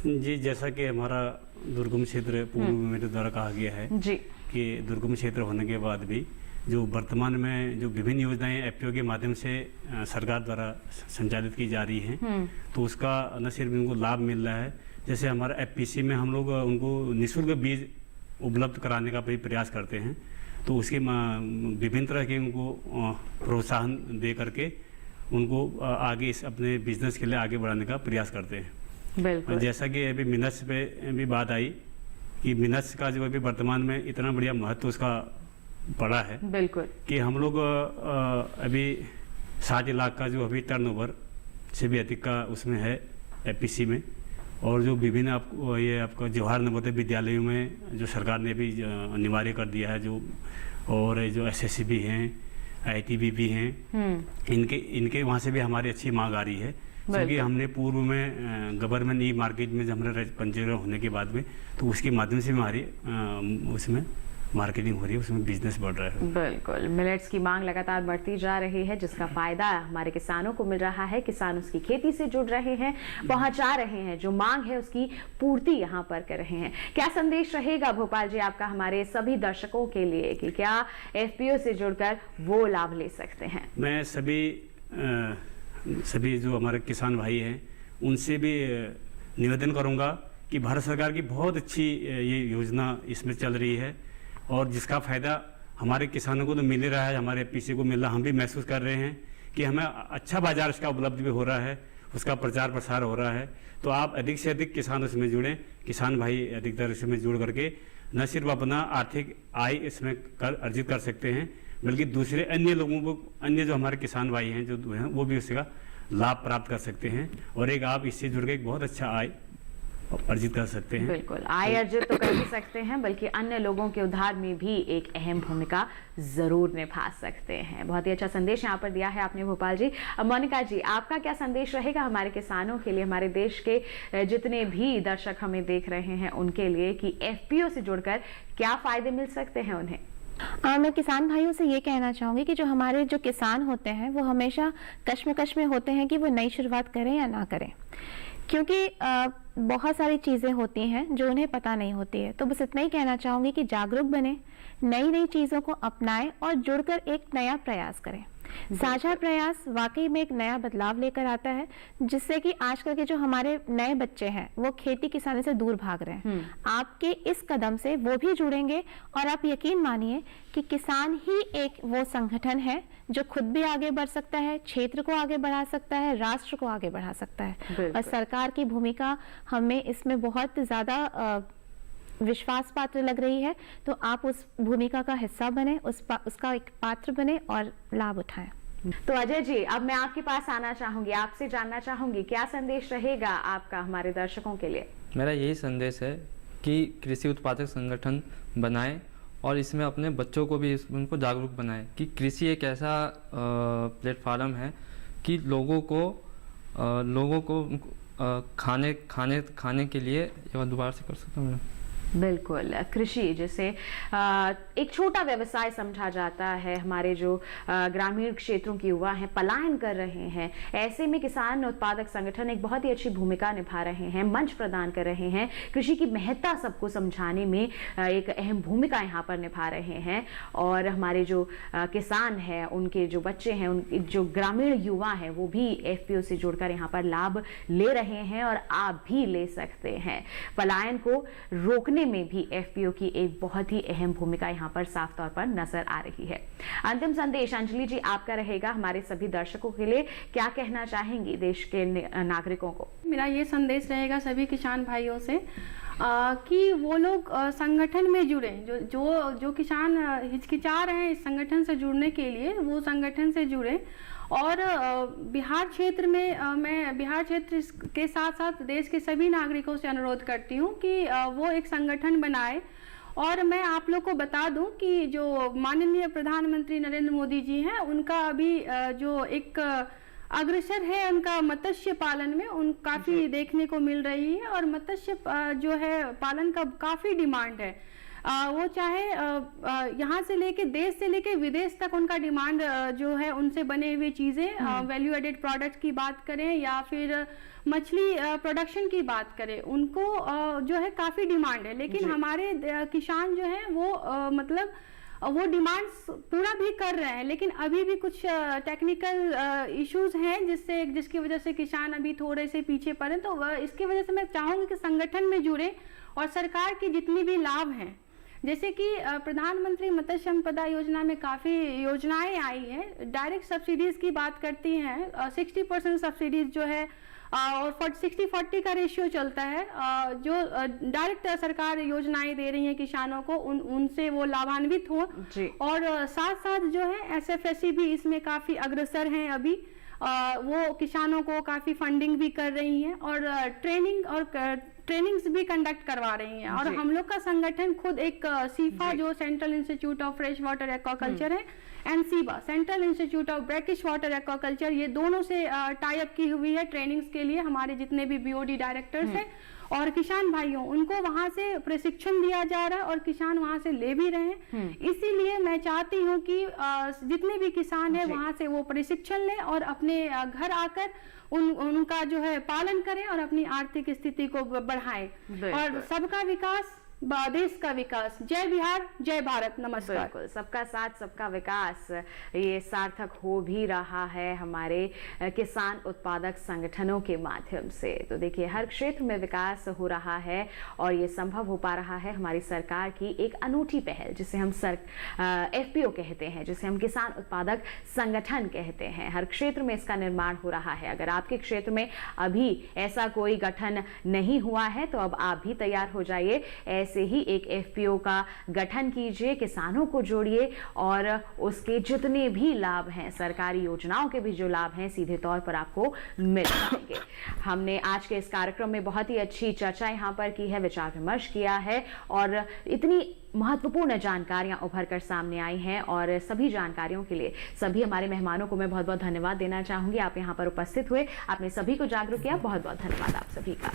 जी, जैसा कि हमारा दुर्गम क्षेत्र पूर्व में मेरे द्वारा कहा गया है जी कि दुर्गम क्षेत्र होने के बाद भी जो वर्तमान में जो विभिन्न योजनाएं एफपीओ के माध्यम से सरकार द्वारा संचालित की जा रही हैं, तो उसका न सिर्फ उनको लाभ मिल रहा है। जैसे हमारा एफपीसी में हम लोग उनको निःशुल्क बीज उपलब्ध कराने का भी प्रयास करते हैं, तो उसके विभिन्न तरह के उनको प्रोत्साहन दे करके उनको आगे इस अपने बिजनेस के लिए आगे बढ़ाने का प्रयास करते हैं। बिल्कुल। जैसा कि अभी मिनट्स पे भी बात आई कि मिनट्स का जो अभी वर्तमान में इतना बढ़िया महत्व उसका पड़ा है, बिल्कुल, कि हम लोग अभी 60 लाख का जो अभी टर्नओवर से भी अधिक का उसमें है एफपीसी में। और जो विभिन्न आपका जवाहर नवोदय विद्यालयों में जो सरकार ने भी अनिवार्य कर दिया है, जो और जो एसएससी भी हैं, आईटीबी भी हैं, इनके वहाँ से भी हमारी अच्छी मांग आ रही है। क्योंकि हमने पूर्व में गवर्नमेंट ई मार्केट में जब हमारा पंजीकरण होने के बाद में, तो उसके माध्यम से हमारी उसमें मार्केटिंग हो रही है, उसमें बिजनेस बढ़ रहा है। बिल्कुल, मिलेट्स की मांग लगातार बढ़ती जा रही है जिसका फायदा हमारे किसानों को मिल रहा है। किसान उसकी खेती से जुड़ रहे हैं, पहुंचा रहे हैं, जो मांग है उसकी पूर्ति यहाँ पर कर रहे हैं। क्या संदेश रहेगा भोपाल जी आपका हमारे सभी दर्शकों के लिए कि क्या एफपीओ से जुड़कर वो लाभ ले सकते हैं? मैं सभी जो हमारे किसान भाई हैं उनसे भी निवेदन करूँगा कि भारत सरकार की बहुत अच्छी ये योजना इसमें चल रही है और जिसका फ़ायदा हमारे किसानों को तो मिल रहा है, हमारे एफपीसी को मिल रहा है। हम भी महसूस कर रहे हैं कि हमें अच्छा बाजार इसका उपलब्ध भी हो रहा है। उसका प्रचार प्रसार हो रहा है। तो आप अधिक से अधिक किसान उसमें जुड़ें, किसान भाई अधिकतर इसमें जुड़ करके न सिर्फ अपना आर्थिक आय इसमें अर्जित कर सकते हैं, बल्कि दूसरे अन्य लोगों को, अन्य जो हमारे किसान भाई हैं जो हैं, वो भी उसका लाभ प्राप्त कर सकते हैं और एक आप इससे जुड़ के एक बहुत अच्छा आय अर्जित कर सकते हैं। बिल्कुल, आय अर्जित तो कर ही सकते हैं, बल्कि अन्य लोगों के उद्धार में भी एक अहम भूमिका जरूर निभा सकते हैं। बहुत ही अच्छा संदेश यहाँ पर दिया है आपने भोपाल जी। अब मोनिका जी, आपका क्या संदेश रहेगा हमारे किसानों के लिए, हमारे देश के जितने भी दर्शक हमें देख रहे हैं उनके लिए, कि एफपीओ से जुड़कर क्या फायदे मिल सकते हैं उन्हें? मैं किसान भाइयों से ये कहना चाहूँगी कि जो हमारे जो किसान होते हैं वो हमेशा कश्मकश में होते हैं कि वो नई शुरुआत करें या ना करें, क्योंकि बहुत सारी चीज़ें होती हैं जो उन्हें पता नहीं होती है। तो बस इतना ही कहना चाहूँगी कि जागरूक बने, नई नई चीज़ों को अपनाएं और जुड़कर एक नया प्रयास करें। साझा प्रयास वाकई में एक नया बदलाव लेकर आता है, जिससे कि आजकल के जो हमारे नए बच्चे हैं वो खेती किसानी से दूर भाग रहे हैं। आपके इस कदम से वो भी जुड़ेंगे और आप यकीन मानिए कि किसान ही एक वो संगठन है जो खुद भी आगे बढ़ सकता है, क्षेत्र को आगे बढ़ा सकता है, राष्ट्र को आगे बढ़ा सकता है। और सरकार की भूमिका हमें इसमें बहुत ज़्यादा विश्वास पात्र लग रही है। तो आप उस भूमिका का हिस्सा बने, उसका एक पात्र बने और लाभ उठाएं। तो अजय जी, अब मैं आपके पास आना चाहूंगी, आपसे जानना चाहूंगी क्या संदेश रहेगा आपका हमारे दर्शकों के लिए? मेरा यही संदेश है कि कृषि उत्पादक संगठन बनाएं और इसमें अपने बच्चों को भी उनको जागरूक बनाएं कि कृषि एक ऐसा प्लेटफार्म है कि लोगों को खाने के लिए, दोबारा से कर सकता हूँ? बिल्कुल, कृषि जिसे एक छोटा व्यवसाय समझा जाता है, हमारे जो ग्रामीण क्षेत्रों के युवा हैं पलायन कर रहे हैं, ऐसे में किसान उत्पादक संगठन एक बहुत ही अच्छी भूमिका निभा रहे हैं, मंच प्रदान कर रहे हैं, कृषि की महत्ता सबको समझाने में एक अहम भूमिका यहाँ पर निभा रहे हैं। और हमारे जो किसान हैं, उनके जो बच्चे हैं, उनके जो ग्रामीण युवा हैं, वो भी एफपीओ से जुड़कर यहाँ पर लाभ ले रहे हैं और आप भी ले सकते हैं। पलायन को रोकने में भी एफपीओ की एक बहुत ही अहम भूमिका यहाँ पर साफ तौर पर नजर आ रही है। अंतिम संदेश अंजलि जी आपका रहेगा हमारे सभी दर्शकों के लिए, क्या कहना चाहेंगी देश के नागरिकों को? मेरा ये संदेश रहेगा सभी किसान भाइयों से कि वो लोग संगठन में जुड़े। जो किसान हिचकिचा रहे हैं इस संगठन से जुड़ने के लिए, वो संगठन से जुड़े। और बिहार क्षेत्र में मैं बिहार क्षेत्र के साथ साथ देश के सभी नागरिकों से अनुरोध करती हूँ कि वो एक संगठन बनाए। और मैं आप लोग को बता दूं कि जो माननीय प्रधानमंत्री नरेंद्र मोदी जी हैं, उनका अभी जो एक अग्रसर है उनका मत्स्य पालन में, उन काफ़ी देखने को मिल रही है। और मत्स्य जो है पालन का काफ़ी डिमांड है। वो चाहे यहाँ से लेके देश से लेके विदेश तक उनका डिमांड जो है, उनसे बने हुए चीज़ें, वैल्यू एडेड प्रोडक्ट्स की बात करें या फिर मछली प्रोडक्शन की बात करें, उनको जो है काफ़ी डिमांड है। लेकिन हमारे किसान जो हैं वो मतलब वो डिमांड्स पूरा भी कर रहे हैं, लेकिन अभी भी कुछ टेक्निकल इश्यूज हैं जिसकी वजह से किसान अभी थोड़े से पीछे पड़े। तो इसकी वजह से मैं चाहूँगी कि संगठन में जुड़े और सरकार की जितनी भी लाभ हैं, जैसे कि प्रधानमंत्री मत्स्य संपदा योजना में काफ़ी योजनाएं आई हैं। डायरेक्ट सब्सिडीज़ की बात करती हैं, 60% सब्सिडीज़ जो है और 60-40 का रेशियो चलता है। जो डायरेक्ट सरकार योजनाएं दे रही हैं किसानों को, उनसे वो लाभान्वित हो। और साथ साथ जो है एसएफएससी भी इसमें काफ़ी अग्रसर हैं अभी। वो किसानों को काफ़ी फंडिंग भी कर रही हैं और ट्रेनिंग्स भी कंडक्ट करवा रही हैं। और हम लोग का संगठन खुद एक सीफा जो central institute of fresh water aquaculture है, CIBA central institute of brackish water aquaculture, ये दोनों से टाई अप की हुई है ट्रेनिंग्स के लिए। हमारे जितने भी बीओडी डायरेक्टर्स हैं और किसान भाइयों, उनको वहाँ से प्रशिक्षण दिया जा रहा है और किसान वहाँ से ले भी रहे हैं। इसीलिए मैं चाहती हूँ कि जितने भी किसान हैं वहाँ से वो प्रशिक्षण लें और अपने घर आकर उनका जो है पालन करें और अपनी आर्थिक स्थिति को बढ़ाएं। और सबका विकास देश का विकास। जय बिहार, जय भारत, नमस्कार। बिल्कुल, सबका साथ सबका विकास ये सार्थक हो भी रहा है हमारे किसान उत्पादक संगठनों के माध्यम से। तो देखिए, हर क्षेत्र में विकास हो रहा है और ये संभव हो पा रहा है हमारी सरकार की एक अनूठी पहल, जिसे हम FPO कहते हैं, जिसे हम किसान उत्पादक संगठन कहते हैं। हर क्षेत्र में इसका निर्माण हो रहा है। अगर आपके क्षेत्र में अभी ऐसा कोई गठन नहीं हुआ है तो अब आप भी तैयार हो जाइए। से ही एक FPO का गठन कीजिए, किसानों को जोड़िए और उसके जितने भी लाभ हैं, सरकारी योजनाओं के भी जो लाभ हैं, सीधे तौर पर आपको मिल जाएंगे। हमने आज के इस कार्यक्रम में बहुत ही अच्छी चर्चा यहाँ पर की है, विचार विमर्श किया है और इतनी महत्वपूर्ण जानकारियां उभर कर सामने आई हैं और सभी जानकारियों के लिए सभी हमारे मेहमानों को मैं बहुत बहुत धन्यवाद देना चाहूंगी। आप यहाँ पर उपस्थित हुए, आपने सभी को जागरूक किया, बहुत बहुत धन्यवाद आप सभी का।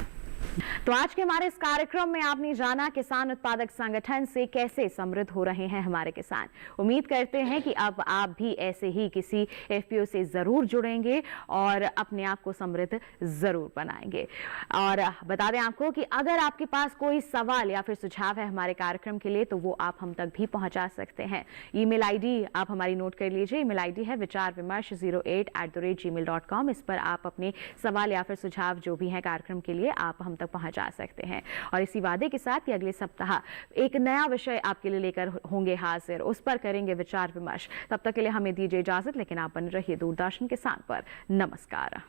तो आज के हमारे इस कार्यक्रम में आपने जाना किसान उत्पादक संगठन से कैसे समृद्ध हो रहे हैं हमारे किसान। उम्मीद करते हैं कि अब आप भी ऐसे ही किसी FPO से जरूर जुड़ेंगे और अपने आप को समृद्ध जरूर बनाएंगे। और बता दें आपको कि अगर आपके पास कोई सवाल या फिर सुझाव है हमारे कार्यक्रम के लिए तो वो आप हम तक भी पहुंचा सकते हैं। ईमेल ID आप हमारी नोट कर लीजिए। ईमेल ID है vicharvimarsh08@gmail.com। इस पर आप अपने सवाल या फिर सुझाव जो भी है कार्यक्रम के लिए आप हम तक पहुंचा सकते हैं। और इसी वादे के साथ कि अगले सप्ताह एक नया विषय आपके लिए लेकर होंगे हाजिर, उस पर करेंगे विचार विमर्श। तब तक के लिए हमें दीजिए इजाजत, लेकिन आप बने रहिए दूरदर्शन किसान पर। नमस्कार।